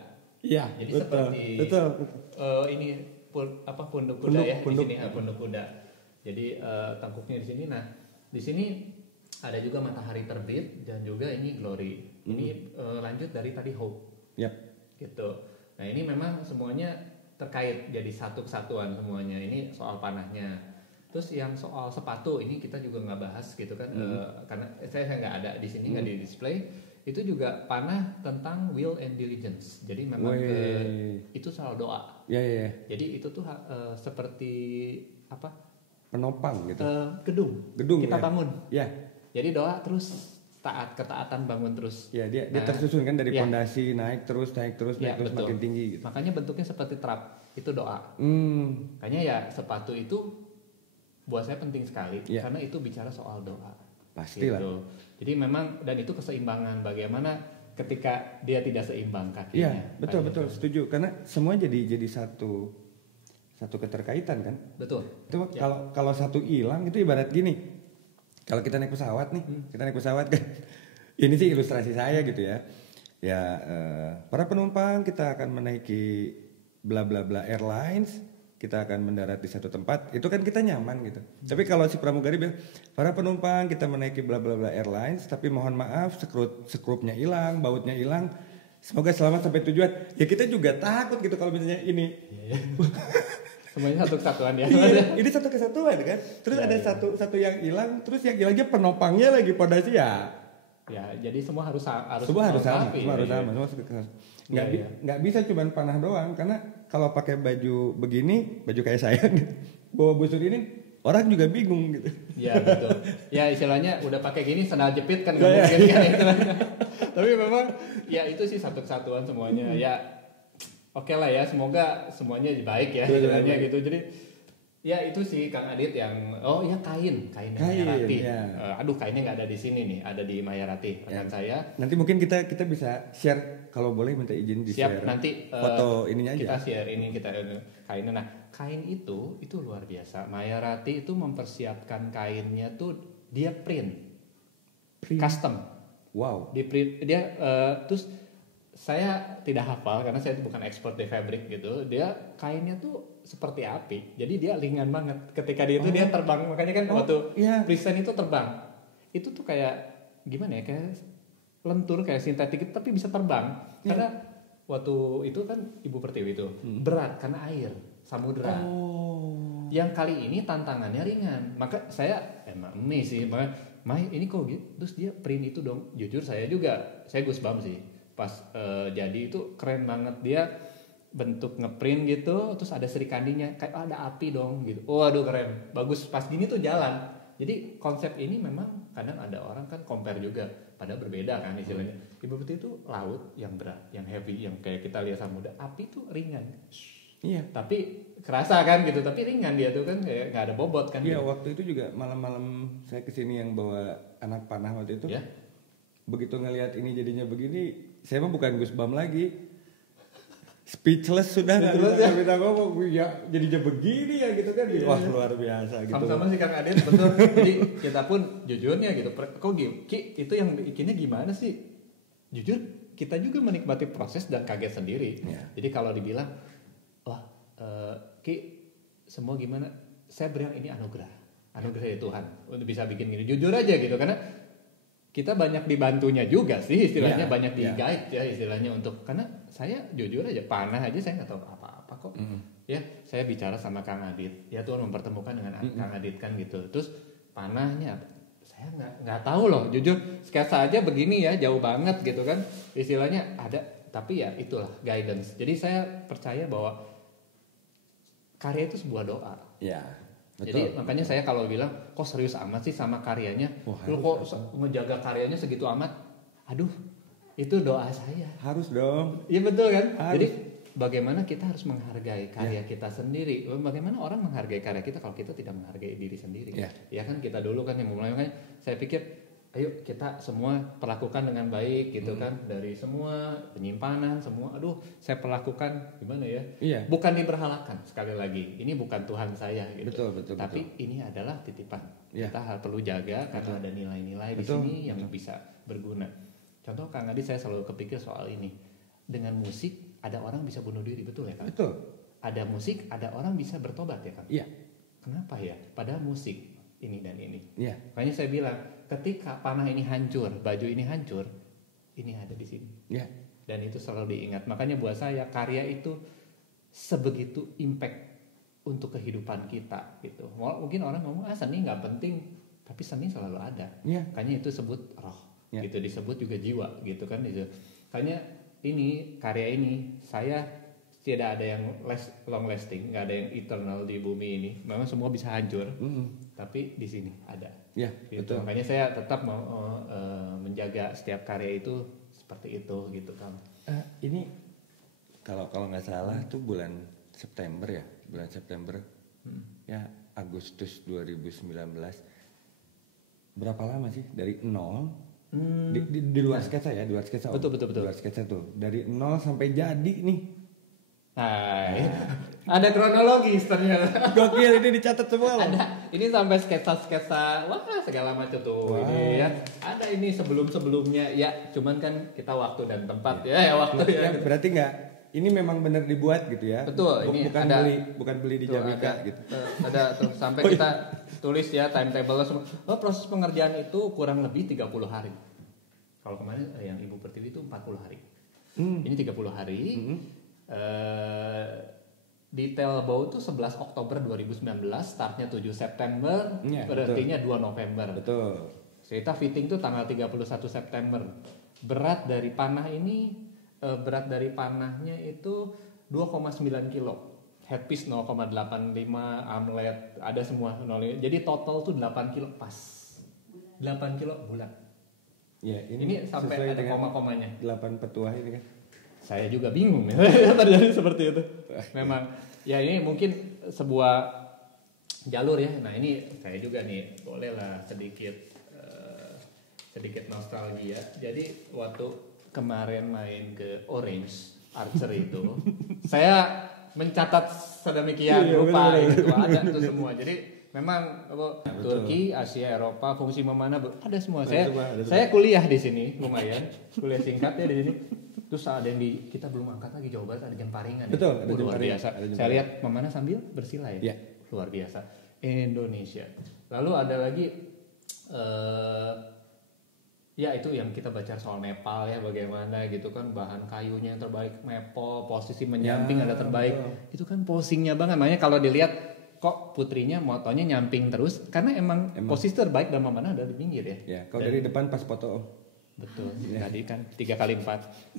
Iya. Jadi betul, seperti betul. Ini punduk kuda ya di sini punduk kuda. Jadi tangkuknya di sini. Nah di sini ada juga matahari terbit dan juga ini glory. Ini lanjut dari tadi hope. Gitu. Nah ini memang semuanya terkait jadi satu kesatuan semuanya. Ini soal panahnya. Terus yang soal sepatu ini kita juga nggak bahas gitu kan, karena saya nggak ada di sini nggak di display. Itu juga panah tentang will and diligence. Jadi memang itu soal doa. Jadi itu tuh seperti apa? Penopang gitu. Gedung kita bangun. Ya. Jadi doa terus ketaatan bangun terus. Ya dia tersusun kan dari fondasi naik terus makin tinggi. Gitu. Makanya bentuknya seperti trap. Itu doa. Makanya ya sepatu itu buat saya penting sekali karena itu bicara soal doa. Pastilah. Gitu. Jadi memang dan itu keseimbangan bagaimana ketika dia tidak seimbang kakinya. Iya, betul setuju karena semua jadi satu keterkaitan kan? Betul. Itu kalau satu hilang itu ibarat gini. Kalau kita naik pesawat nih, kita naik pesawat kan. Ini sih ilustrasi saya gitu ya. Ya para penumpang kita akan menaiki bla bla bla airlines. Kita akan mendarat di satu tempat, itu kan kita nyaman gitu. Tapi kalau si pramugari bilang, para penumpang kita menaiki bla bla bla airlines, tapi mohon maaf skrupnya hilang, bautnya hilang. Semoga selamat sampai tujuan. Ya kita juga takut gitu kalau misalnya ini. Semuanya satu kesatuan ya. Ini satu kesatuan kan. Terus ada satu yang hilang, terus yang hilangnya penopangnya lagi pondasi ya. Ya, jadi semua harus sama. Nggak bisa cuma panah doang karena kalau pakai baju begini, baju kayak saya bawa busur ini orang juga bingung gitu. Ya betul. Ya istilahnya udah pakai gini sandal jepit kan nggak mungkin kan istilahnya. Tapi memang ya itu sih satu kesatuan semuanya. Ya oke lah ya, semoga semuanya baik ya istilahnya gitu. Jadi ya itu sih Kang Adit yang kain Mayarati. Ya. Aduh kainnya nggak ada di sini nih, ada di Mayarati rekan saya. Nanti mungkin kita bisa share kalau boleh minta izin di share. Siap nanti foto ininya aja. Kita share ini kainnya. Nah kain itu luar biasa. Mayarati itu mempersiapkan kainnya tuh dia print. Custom. Wow. Di print dia terus saya tidak hafal karena saya bukan expert di fabric gitu. Dia kainnya tuh seperti api. Jadi dia ringan banget. Ketika dia itu dia terbang. Makanya kan waktu present itu terbang. Itu tuh kayak gimana ya? Kayak lentur kayak sintetik tapi bisa terbang. Karena waktu itu kan Ibu Pertiwi itu berat karena air, samudra. Yang kali ini tantangannya ringan. Maka saya emang sih. Mai ini kok gitu. Terus dia print itu dong. Jujur saya goosebumps sih. Pas jadi itu keren banget dia bentuk ngeprint gitu, terus ada serikandinya kayak ada api dong gitu. Waduh keren, bagus pas gini tuh jalan. Jadi konsep ini memang kadang ada orang kan compare juga, padahal berbeda kan istilahnya. Ibu Putih itu laut yang berat, yang heavy, yang kayak kita lihat samudra. Api tuh ringan. Iya. Tapi kerasa kan gitu, tapi ringan dia tuh kan kayak nggak ada bobot kan. Iya gitu. waktu itu juga malam-malam saya kesini yang bawa anak panah waktu itu. Ya. Begitu ngelihat ini jadinya begini, saya mah bukan goosebumps lagi. speechless sudah nggak bisa ngomong ya jadinya begini ya gitu kan. Wah luar biasa gitu. Sama-sama sih Kang Adit, betul. Jadi kita pun jujurnya gitu, kok Ki itu yang bikinnya gimana sih? Jujur kita juga menikmati proses dan kaget sendiri. Jadi kalau dibilang wah Ki semua gimana, saya bilang ini anugerah dari Tuhan untuk bisa bikin gini, jujur aja gitu, karena kita banyak dibantunya juga sih istilahnya, banyak di guide ya istilahnya untuk, karena saya jujur aja panah aja saya nggak tahu apa-apa kok. Ya saya bicara sama Kang Adit, ya Tuhan mempertemukan dengan Kang Adit kan gitu, terus panahnya saya nggak tahu loh, jujur sketsa aja begini ya jauh banget gitu kan istilahnya ada, tapi ya itulah guidance. Jadi saya percaya bahwa karya itu sebuah doa. Betul, jadi makanya saya kalau bilang kok serius amat sih sama karyanya, lu kok ngejaga karyanya segitu amat, aduh itu doa saya. Harus dong. Iya betul kan. Harus. Jadi bagaimana kita harus menghargai karya kita sendiri, bagaimana orang menghargai karya kita kalau kita tidak menghargai diri sendiri. Ya kan kita dulu kan yang memulai, makanya saya pikir ayo kita semua perlakukan dengan baik gitu kan, dari semua penyimpanan semua, aduh saya perlakukan gimana ya, bukan diberhalakan, sekali lagi ini bukan Tuhan saya gitu, betul, tapi ini adalah titipan, kita perlu jaga karena ada nilai-nilai di sini yang bisa berguna. Contoh Kang Adi, saya selalu kepikir soal ini, dengan musik ada orang bisa bunuh diri, betul ya Kang? Betul. Ada musik ada orang bisa bertobat ya Kang? Iya. Kenapa ya? Padahal musik ini dan ini. Makanya saya bilang ketika panah ini hancur, baju ini hancur, ini ada di sini. Dan itu selalu diingat. Makanya buat saya karya itu sebegitu impact untuk kehidupan kita gitu. Mungkin orang ngomong seni nggak penting, tapi seni selalu ada. Makanya itu sebut roh, gitu disebut juga jiwa gitu kan. Makanya ini karya ini saya tidak ada yang long lasting, nggak ada yang eternal di bumi ini. Memang semua bisa hancur, tapi di sini ada. Gitu. Betul. Makanya saya tetap mau menjaga setiap karya itu seperti itu gitu kan. Ini kalau nggak salah tuh bulan September ya, ya Agustus 2019. Berapa lama sih dari nol? Di luar sketsa ya, di luar sketsa. Betul. Di luar sketsa tuh dari nol sampai jadi nih. Ada kronologis ternyata. Gokil, ini dicatat semua loh. Ada. Ini sampai sketsa, wah segala macam tuh. Ini ya. Ada ini sebelumnya ya, cuman kan kita waktu dan tempat ya waktu ya. Berarti nggak, ini memang benar dibuat gitu ya. Betul, ini bukan beli di Jamika gitu. Ada tuh sampai kita tulis ya timetable semua. Proses pengerjaan itu kurang lebih 30 hari. Kalau kemarin yang Ibu Pertiwi itu 40 hari. Ini 30 hari. Detail bau itu 11 Oktober 2019, startnya 7 September, berartinya 2 November. Betul. Kita fitting tuh tanggal 31 September. Berat dari panah ini, berat dari panahnya itu 2,9 kilo. Headpiece 0,85, armlet, ada semua. Jadi total tuh 8 kilo pas. 8 kilo bulat. Ya, ini sampai ada koma-komanya. 8 petuah ini kan. Saya juga bingung ya terjadi seperti itu. Memang ya ini mungkin sebuah jalur ya. Nah ini saya juga nih bolehlah sedikit nostalgia. Jadi waktu kemarin main ke Orange Archery itu, saya mencatat sedemikian rupa itu ada tuh semua. Jadi memang Turki, Asia, Eropa, fungsi memana ada semua. Saya kuliah di sini lumayan, kuliah singkat ya di sini. Terus ada yang kita belum angkat lagi, Jawa Barat ada Jemparingan. Betul, ya. Luar biasa. Saya lihat memana sambil bersila ya. Luar biasa. Indonesia. Lalu ada lagi ya itu yang kita baca soal Nepal ya, bagaimana gitu kan, bahan kayunya yang terbaik maple, posisi menyamping ada terbaik. Betul. Itu kan posingnya banget. Makanya kalau dilihat kok putrinya motonya nyamping terus karena emang posisi terbaik dan memana ada di pinggir ya. Ya, kalau dari depan pas foto betul, tadi kan 3x4.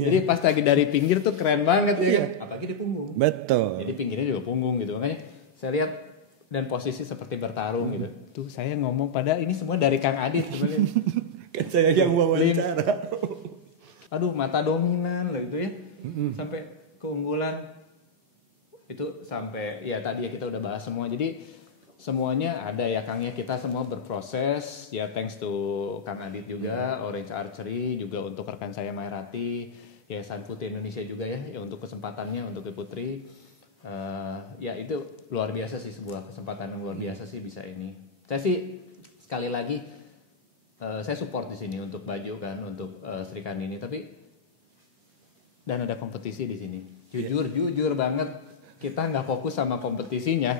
Jadi pas lagi dari pinggir tuh keren banget ya kan. Apalagi di punggung. Betul. Jadi pinggirnya juga punggung gitu. Makanya saya lihat dan posisi seperti bertarung gitu. Tuh saya ngomong pada ini semua dari Kang Adit sebenarnya. Kan saya yang wawancara. Aduh, mata dominan lah gitu ya. Sampai keunggulan itu sampai ya tadi ya kita udah bahas semua. Jadi semuanya ada ya Kang ya, kita semua berproses ya, thanks to Kang Adit juga, Orange Archery juga untuk rekan saya Mairati. Yayasan Putri Indonesia juga ya untuk kesempatannya untuk Putri. Ya itu luar biasa sih, sebuah kesempatan yang luar biasa sih bisa ini. Saya sih sekali lagi saya support di sini untuk baju kan untuk Sri Kandi ini, tapi dan ada kompetisi di sini. Jujur banget kita nggak fokus sama kompetisinya.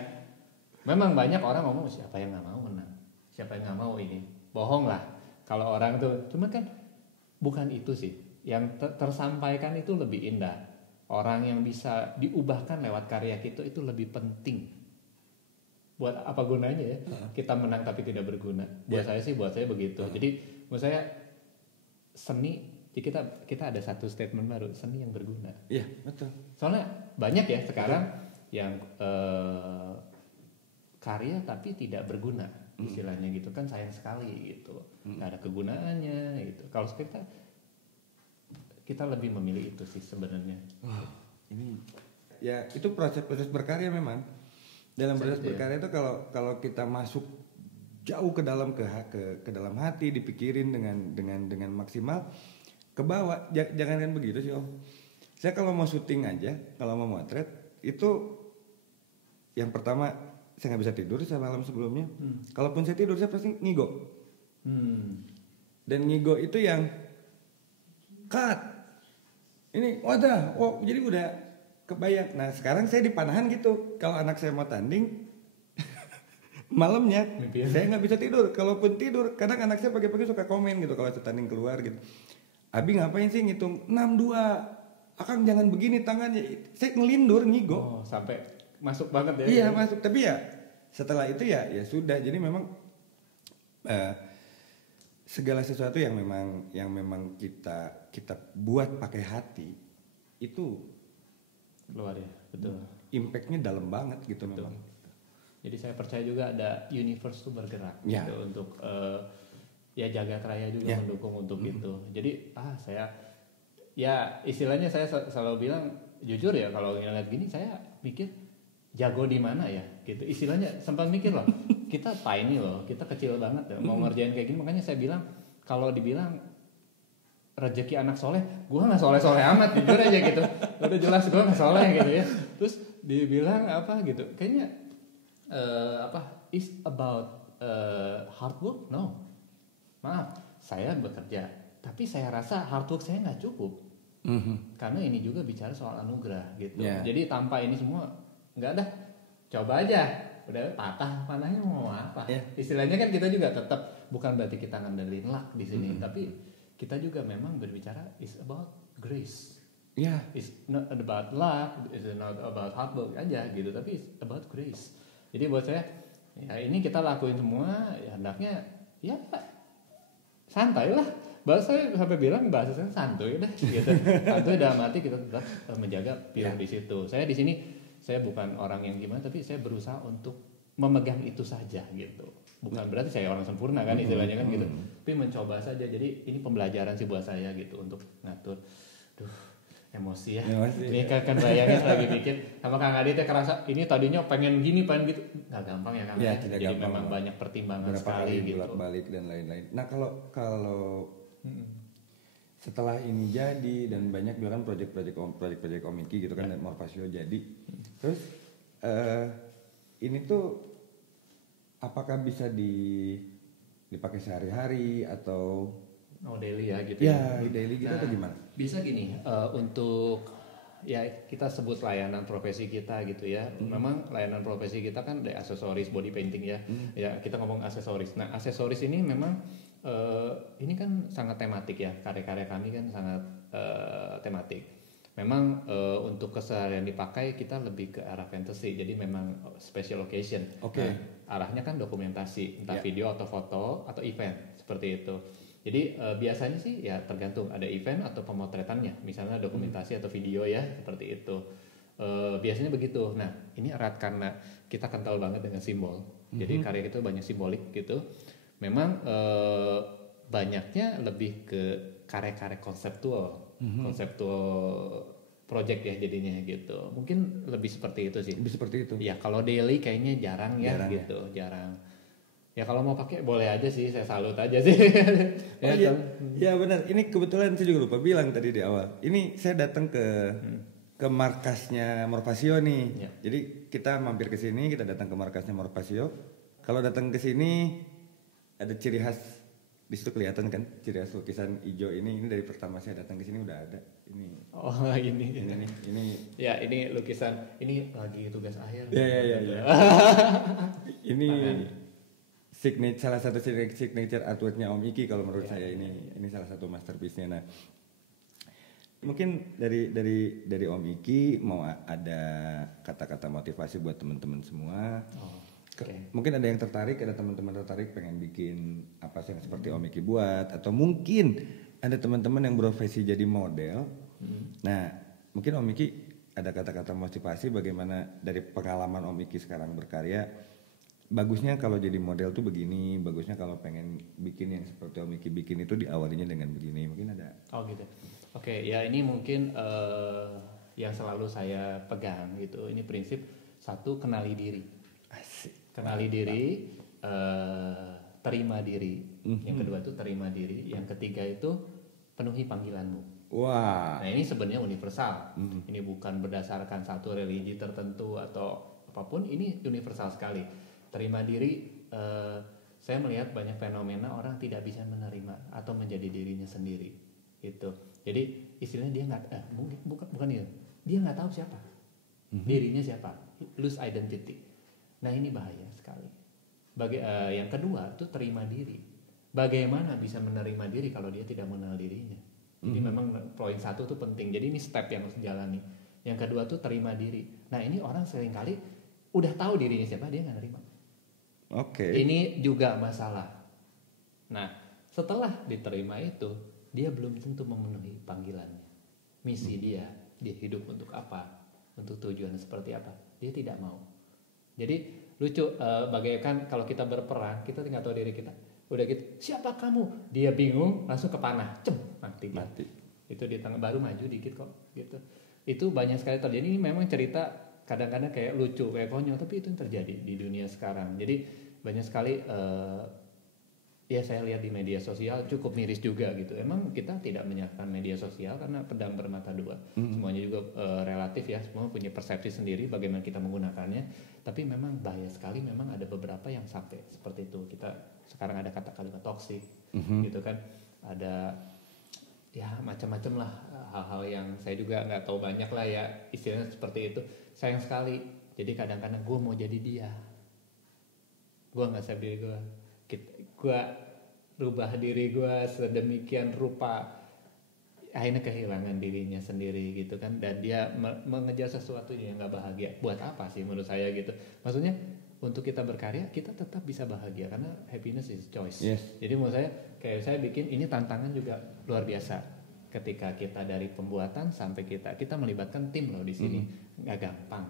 Memang banyak orang ngomong siapa yang nggak mau menang, siapa yang nggak mau ini, bohong lah kalau orang tuh. Cuma kan bukan itu sih yang tersampaikan, itu lebih indah. Orang yang bisa diubahkan lewat karya kita itu lebih penting. Buat apa gunanya ya? Kita menang tapi tidak berguna. Buat saya begitu. Jadi menurut saya seni, kita ada satu statement baru, seni yang berguna. Iya, betul. Soalnya banyak ya sekarang yang karya tapi tidak berguna, istilahnya gitu kan, sayang sekali gitu. Nggak ada kegunaannya gitu. Kalau kita lebih memilih itu sih sebenarnya. Wah, ini ya itu proses berkarya memang. Dalam proses berkarya itu kalau kita masuk jauh ke dalam ke dalam hati, dipikirin dengan maksimal, ke bawah. Jangan kan begitu sih Om. Saya kalau mau syuting aja, kalau mau motret itu yang pertama saya nggak bisa tidur semalam sebelumnya. Kalaupun saya tidur saya pasti ngigo. Dan ngigo itu yang cut. Ini wadah, jadi udah kebayang. Nah sekarang saya di Panahan gitu. Kalau anak saya mau tanding malamnya saya nggak bisa tidur. Kalaupun tidur, kadang anak saya pagi-pagi suka komen gitu kalau saya tanding keluar gitu. Abi ngapain sih ngitung 6-2? Akang jangan begini tangannya. Saya ngelindur ngigo. Sampai masuk banget ya. Iya masuk. Tapi ya setelah itu ya sudah. Jadi memang segala sesuatu yang memang kita buat pakai hati itu luar ya, betul. Impactnya dalam banget gitu, betul. Memang. Jadi saya percaya juga ada universe itu bergerak gitu untuk ya jagat raya juga mendukung untuk itu. Jadi saya ya istilahnya saya selalu bilang jujur ya, kalau ngeliat gini saya mikir jago di mana ya gitu, istilahnya sempat mikir loh. Kita tiny loh, kita kecil banget ya, mau ngerjain kayak gini. Makanya saya bilang kalau dibilang rezeki anak soleh, gue nggak soleh amat, jujur aja gitu. Udah jelas gue nggak soleh gitu ya. Terus dibilang apa gitu, kayaknya is about hard work? No, maaf, saya bekerja, tapi saya rasa hard work saya nggak cukup. Karena ini juga bicara soal anugerah gitu. Jadi tanpa ini semua nggak ada, coba aja, udah patah panahnya mau apa? Istilahnya kan kita juga tetap bukan berarti kita ngandelin luck di sini, tapi kita juga memang berbicara is about grace. It's not about luck, it's not about hard work aja gitu, tapi it's about grace. Jadi buat saya, ya ini kita lakuin semua, ya hendaknya ya santai lah. Bahasa saya sampai bilang bahasa saya santuy dah gitu. Santuy dalam arti kita tetap menjaga pure di situ. Saya di sini saya bukan orang yang gimana, tapi saya berusaha untuk memegang itu saja gitu. Bukan berarti saya orang sempurna kan istilahnya kan gitu. Tapi mencoba saja. Jadi ini pembelajaran sih buat saya gitu untuk ngatur. Emosi ya. Ini kan bayangin lagi bikin sama Kang Adit kerasa ini tadinya pengen gini pengen gitu. Nggak gampang ya Kang. Jadi gampang, memang banyak pertimbangan sekali gitu. Bolak-balik dan lain-lain. Nah kalau setelah ini jadi dan banyak juga kan proyek Om Iki gitu kan, dan Morfasio jadi. Terus ini tuh apakah bisa dipakai sehari-hari atau daily ya gitu daily gitu atau gimana? Bisa gini, untuk ya kita sebut layanan profesi kita gitu ya. Memang layanan profesi kita kan dari aksesoris, body painting ya. Ya kita ngomong aksesoris. Nah aksesoris ini memang ini kan sangat tematik ya. Karya-karya kami kan sangat tematik. Memang untuk keseharian dipakai kita lebih ke arah fantasy. Jadi memang special occasion. Nah, arahnya kan dokumentasi, entah video atau foto atau event seperti itu. Jadi biasanya sih ya tergantung ada event atau pemotretannya, misalnya dokumentasi atau video ya seperti itu. Biasanya begitu. Nah ini erat karena kita kental banget dengan simbol. Jadi karya kita banyak simbolik gitu. Memang banyaknya lebih ke karya-karya konseptual, konseptual project ya jadinya gitu. Mungkin lebih seperti itu sih. Lebih seperti itu. Ya kalau daily kayaknya jarang gitu, jarang. Ya kalau mau pakai boleh aja sih, saya salut aja sih. Oh iya, ya benar. Ini kebetulan saya juga lupa bilang tadi di awal. Ini saya datang ke markasnya Morfasio nih. Ya. Jadi kita mampir ke sini, kita datang ke markasnya Morfasio. Kalau datang ke sini ada ciri khas, di situ kelihatan kan ciri khas lukisan hijau ini dari pertama saya datang ke sini udah ada. Ini. Oh ini. Ini. Ya ini lukisan, ini lagi tugas akhir. Ya. Ini salah satu signature artworknya Om Iki kalau menurut saya ini salah satu masterpiece-nya. Nah, mungkin dari Om Iki mau ada kata-kata motivasi buat teman-teman semua. Mungkin ada yang tertarik, ada teman-teman tertarik pengen bikin apa sih yang seperti Om Iki buat, atau mungkin ada teman-teman yang profesi jadi model. Nah, mungkin Om Iki ada kata-kata motivasi bagaimana dari pengalaman Om Iki sekarang berkarya. Bagusnya kalau jadi model tuh begini, bagusnya kalau pengen bikin yang seperti Om Iki bikin itu diawalinya dengan begini, mungkin ada. Oh gitu. Oke, ya ini mungkin yang selalu saya pegang gitu. Ini prinsip satu, kenali diri. Asik. Kenali diri, terima diri. Yang kedua itu terima diri. Yang ketiga itu penuhi panggilanmu. Wah. Nah ini sebenarnya universal. Ini bukan berdasarkan satu religi tertentu atau apapun. Ini universal sekali. Terima diri, saya melihat banyak fenomena orang tidak bisa menerima atau menjadi dirinya sendiri, gitu. Jadi istilahnya dia nggak, bukan itu, dia nggak tahu siapa, dirinya siapa, lose identity. Nah ini bahaya sekali. Yang kedua itu terima diri. Bagaimana bisa menerima diri kalau dia tidak mengenal dirinya? Jadi memang poin satu itu penting. Jadi ini step yang harus dijalani. Yang kedua tuh terima diri. Nah ini orang seringkali udah tahu dirinya siapa, dia nggak nerima. Oke. Ini juga masalah. Nah, setelah diterima itu, dia belum tentu memenuhi panggilannya. Misi dia hidup untuk apa? Untuk tujuan seperti apa? Dia tidak mau. Jadi lucu, bagaikan kalau kita berperang, kita nggak tahu diri kita. Udah gitu, siapa kamu? Dia bingung, langsung ke panah, mati. Itu di tengah baru maju dikit kok, gitu. Itu banyak sekali terjadi. Ini memang cerita kadang-kadang kayak lucu, kayak konyol, tapi itu yang terjadi di dunia sekarang. Jadi banyak sekali ya saya lihat di media sosial cukup miris juga gitu. Emang kita tidak menyalahkan media sosial karena pedang bermata dua. Semuanya juga relatif ya, semua punya persepsi sendiri bagaimana kita menggunakannya. Tapi memang bahaya sekali, memang ada beberapa yang sampai seperti itu. Kita sekarang ada kata-kata toksik gitu kan. Ada ya macam-macam lah hal-hal yang saya juga nggak tahu banyak lah ya, istilahnya seperti itu. Sayang sekali. Jadi kadang-kadang gue mau jadi dia, gue nggak siap diri gue rubah diri gue sedemikian rupa, akhirnya kehilangan dirinya sendiri gitu kan. Dan dia mengejar sesuatu yang nggak bahagia. Buat apa sih menurut saya gitu? Maksudnya untuk kita berkarya kita tetap bisa bahagia karena happiness is choice. Yes. Jadi menurut saya kayak saya bikin ini tantangan juga luar biasa. Ketika kita dari pembuatan sampai kita melibatkan tim loh di sini, nggak gampang.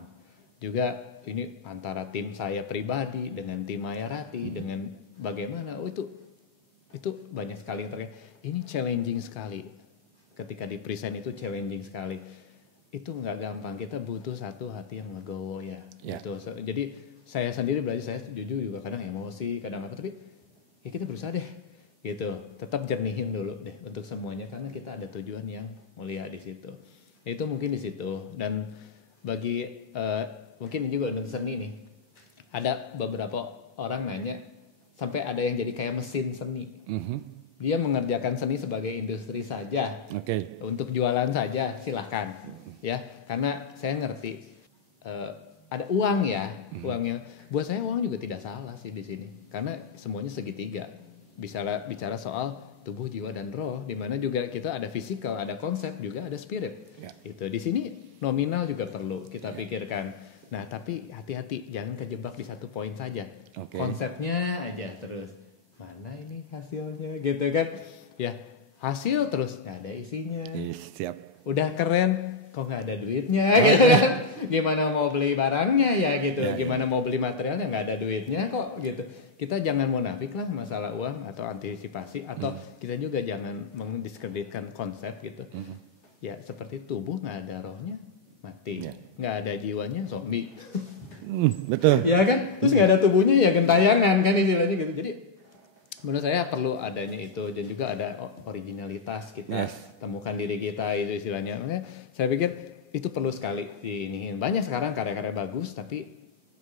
Juga ini antara tim saya pribadi dengan tim Maya Rati dengan bagaimana, itu banyak sekali yang terkait. Ini challenging sekali. Ketika di present itu challenging sekali. Itu nggak gampang. Kita butuh satu hati yang legowo ya. Gitu. Jadi saya sendiri belajar, saya jujur juga kadang emosi, kadang apa, tapi ya kita berusaha deh. Gitu, tetap jernihin dulu deh untuk semuanya karena kita ada tujuan yang mulia di situ. Itu mungkin di situ. Dan bagi mungkin ini juga untuk seni nih, ada beberapa orang nanya sampai ada yang jadi kayak mesin seni. Dia mengerjakan seni sebagai industri saja, untuk jualan saja, silahkan ya. Karena saya ngerti ada uang ya, uangnya. Buat saya uang juga tidak salah sih di sini, karena semuanya segitiga. Bicara soal tubuh, jiwa dan roh, di mana juga kita ada fisikal, ada konsep, juga ada spirit. Itu di sini nominal juga perlu kita pikirkan. Nah, tapi hati-hati jangan kejebak di satu poin saja. Konsepnya aja terus. Mana ini hasilnya gitu kan? Ya, hasil terus nggak ada isinya. Siap. Udah keren, kok nggak ada duitnya gitu kan? Gimana mau beli barangnya ya gitu? Gimana mau beli materialnya, nggak ada duitnya kok gitu? Kita jangan munafik lah masalah uang atau antisipasi, atau kita juga jangan mendiskreditkan konsep gitu. Ya seperti tubuh nggak ada rohnya mati, nggak ada jiwanya zombie. Betul. Ya kan? Terus nggak ada tubuhnya ya gentayangan kan istilahnya gitu. Jadi menurut saya perlu adanya itu dan juga ada originalitas kita, temukan diri kita itu istilahnya. Makanya saya pikir itu perlu sekali diiniin. Banyak sekarang karya-karya bagus tapi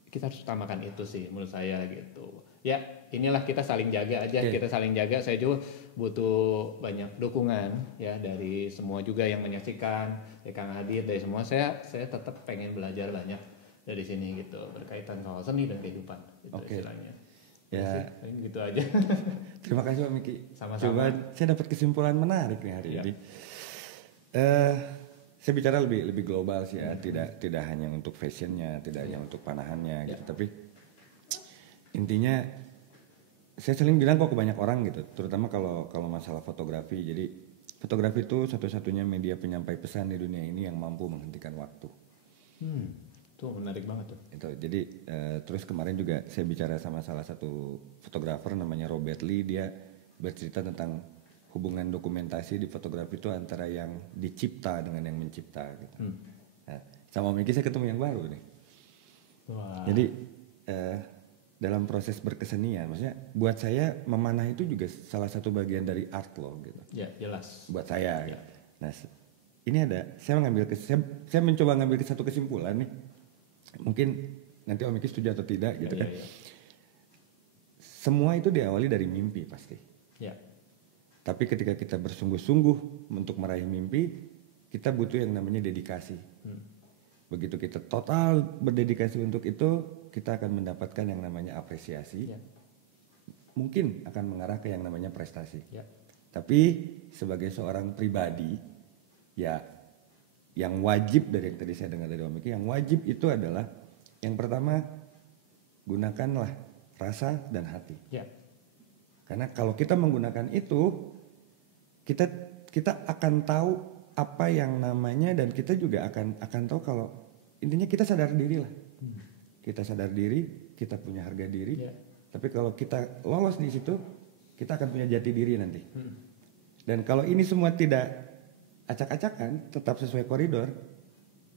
kita harus utamakan itu sih menurut saya gitu. Ya inilah kita saling jaga aja, kita saling jaga. Saya juga butuh banyak dukungan ya dari semua juga yang menyaksikan, ya Kang Adit, dari semua. Saya tetap pengen belajar banyak dari sini gitu berkaitan soal seni dan kehidupan gitu istilahnya. Ya gitu aja. Terima kasih Pak Miki. Sama-sama. Coba saya dapat kesimpulan menarik nih hari ini. Saya bicara lebih global sih ya, tidak hanya untuk fashionnya, tidak hanya untuk panahannya gitu, tapi intinya saya sering bilang kok ke banyak orang gitu, terutama kalau masalah fotografi. Jadi fotografi itu satu-satunya media penyampai pesan di dunia ini yang mampu menghentikan waktu. Tuh menarik banget tuh. Itu jadi terus kemarin juga saya bicara sama salah satu fotografer namanya Robert Lee, dia bercerita tentang hubungan dokumentasi di fotografi itu antara yang dicipta dengan yang mencipta gitu. Nah, sama Miki saya ketemu yang baru nih. Wah. Jadi dalam proses berkesenian, maksudnya buat saya memanah itu juga salah satu bagian dari art loh gitu. Ya jelas. Buat saya. Gitu. Nah ini saya mencoba ngambil satu kesimpulan nih. Mungkin nanti Om Miki setuju atau tidak gitu kan. Semua itu diawali dari mimpi pasti. Ya. Tapi ketika kita bersungguh-sungguh untuk meraih mimpi, kita butuh yang namanya dedikasi. Begitu kita total berdedikasi untuk itu, kita akan mendapatkan yang namanya apresiasi. Ya. Mungkin akan mengarah ke yang namanya prestasi. Ya. Tapi sebagai seorang pribadi, ya yang wajib dari yang tadi saya dengar dari Om Miki, yang wajib itu adalah yang pertama, gunakanlah rasa dan hati. Ya. Karena kalau kita menggunakan itu, kita akan tahu apa yang namanya, dan kita juga akan tahu kalau intinya kita sadar diri lah. Kita sadar diri, kita punya harga diri. Ya. Tapi kalau kita lolos di situ, kita akan punya jati diri nanti. Dan kalau ini semua tidak acak-acakan, tetap sesuai koridor,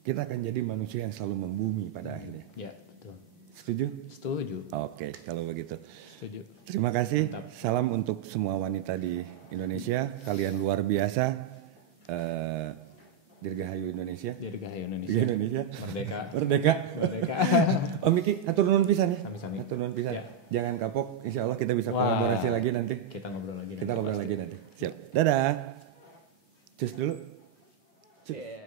kita akan jadi manusia yang selalu membumi pada akhirnya. Ya, betul. Setuju? Setuju. Oke, kalau begitu. Setuju. Terima kasih. Mantap. Salam untuk semua wanita di Indonesia. Kalian luar biasa. Dirgahayu Indonesia. Dirgahayu Indonesia. Merdeka. Merdeka. Merdeka. Om Miki, hatur nuhun pisan ya. Sami-sami. Hatur nuhun pisan. Ya. Jangan kapok. Insya Allah kita bisa kolaborasi lagi nanti. Kita ngobrol lagi. Kita ngobrol lagi nanti. Siap. Dadah. Cus dulu. Cus. Yeah.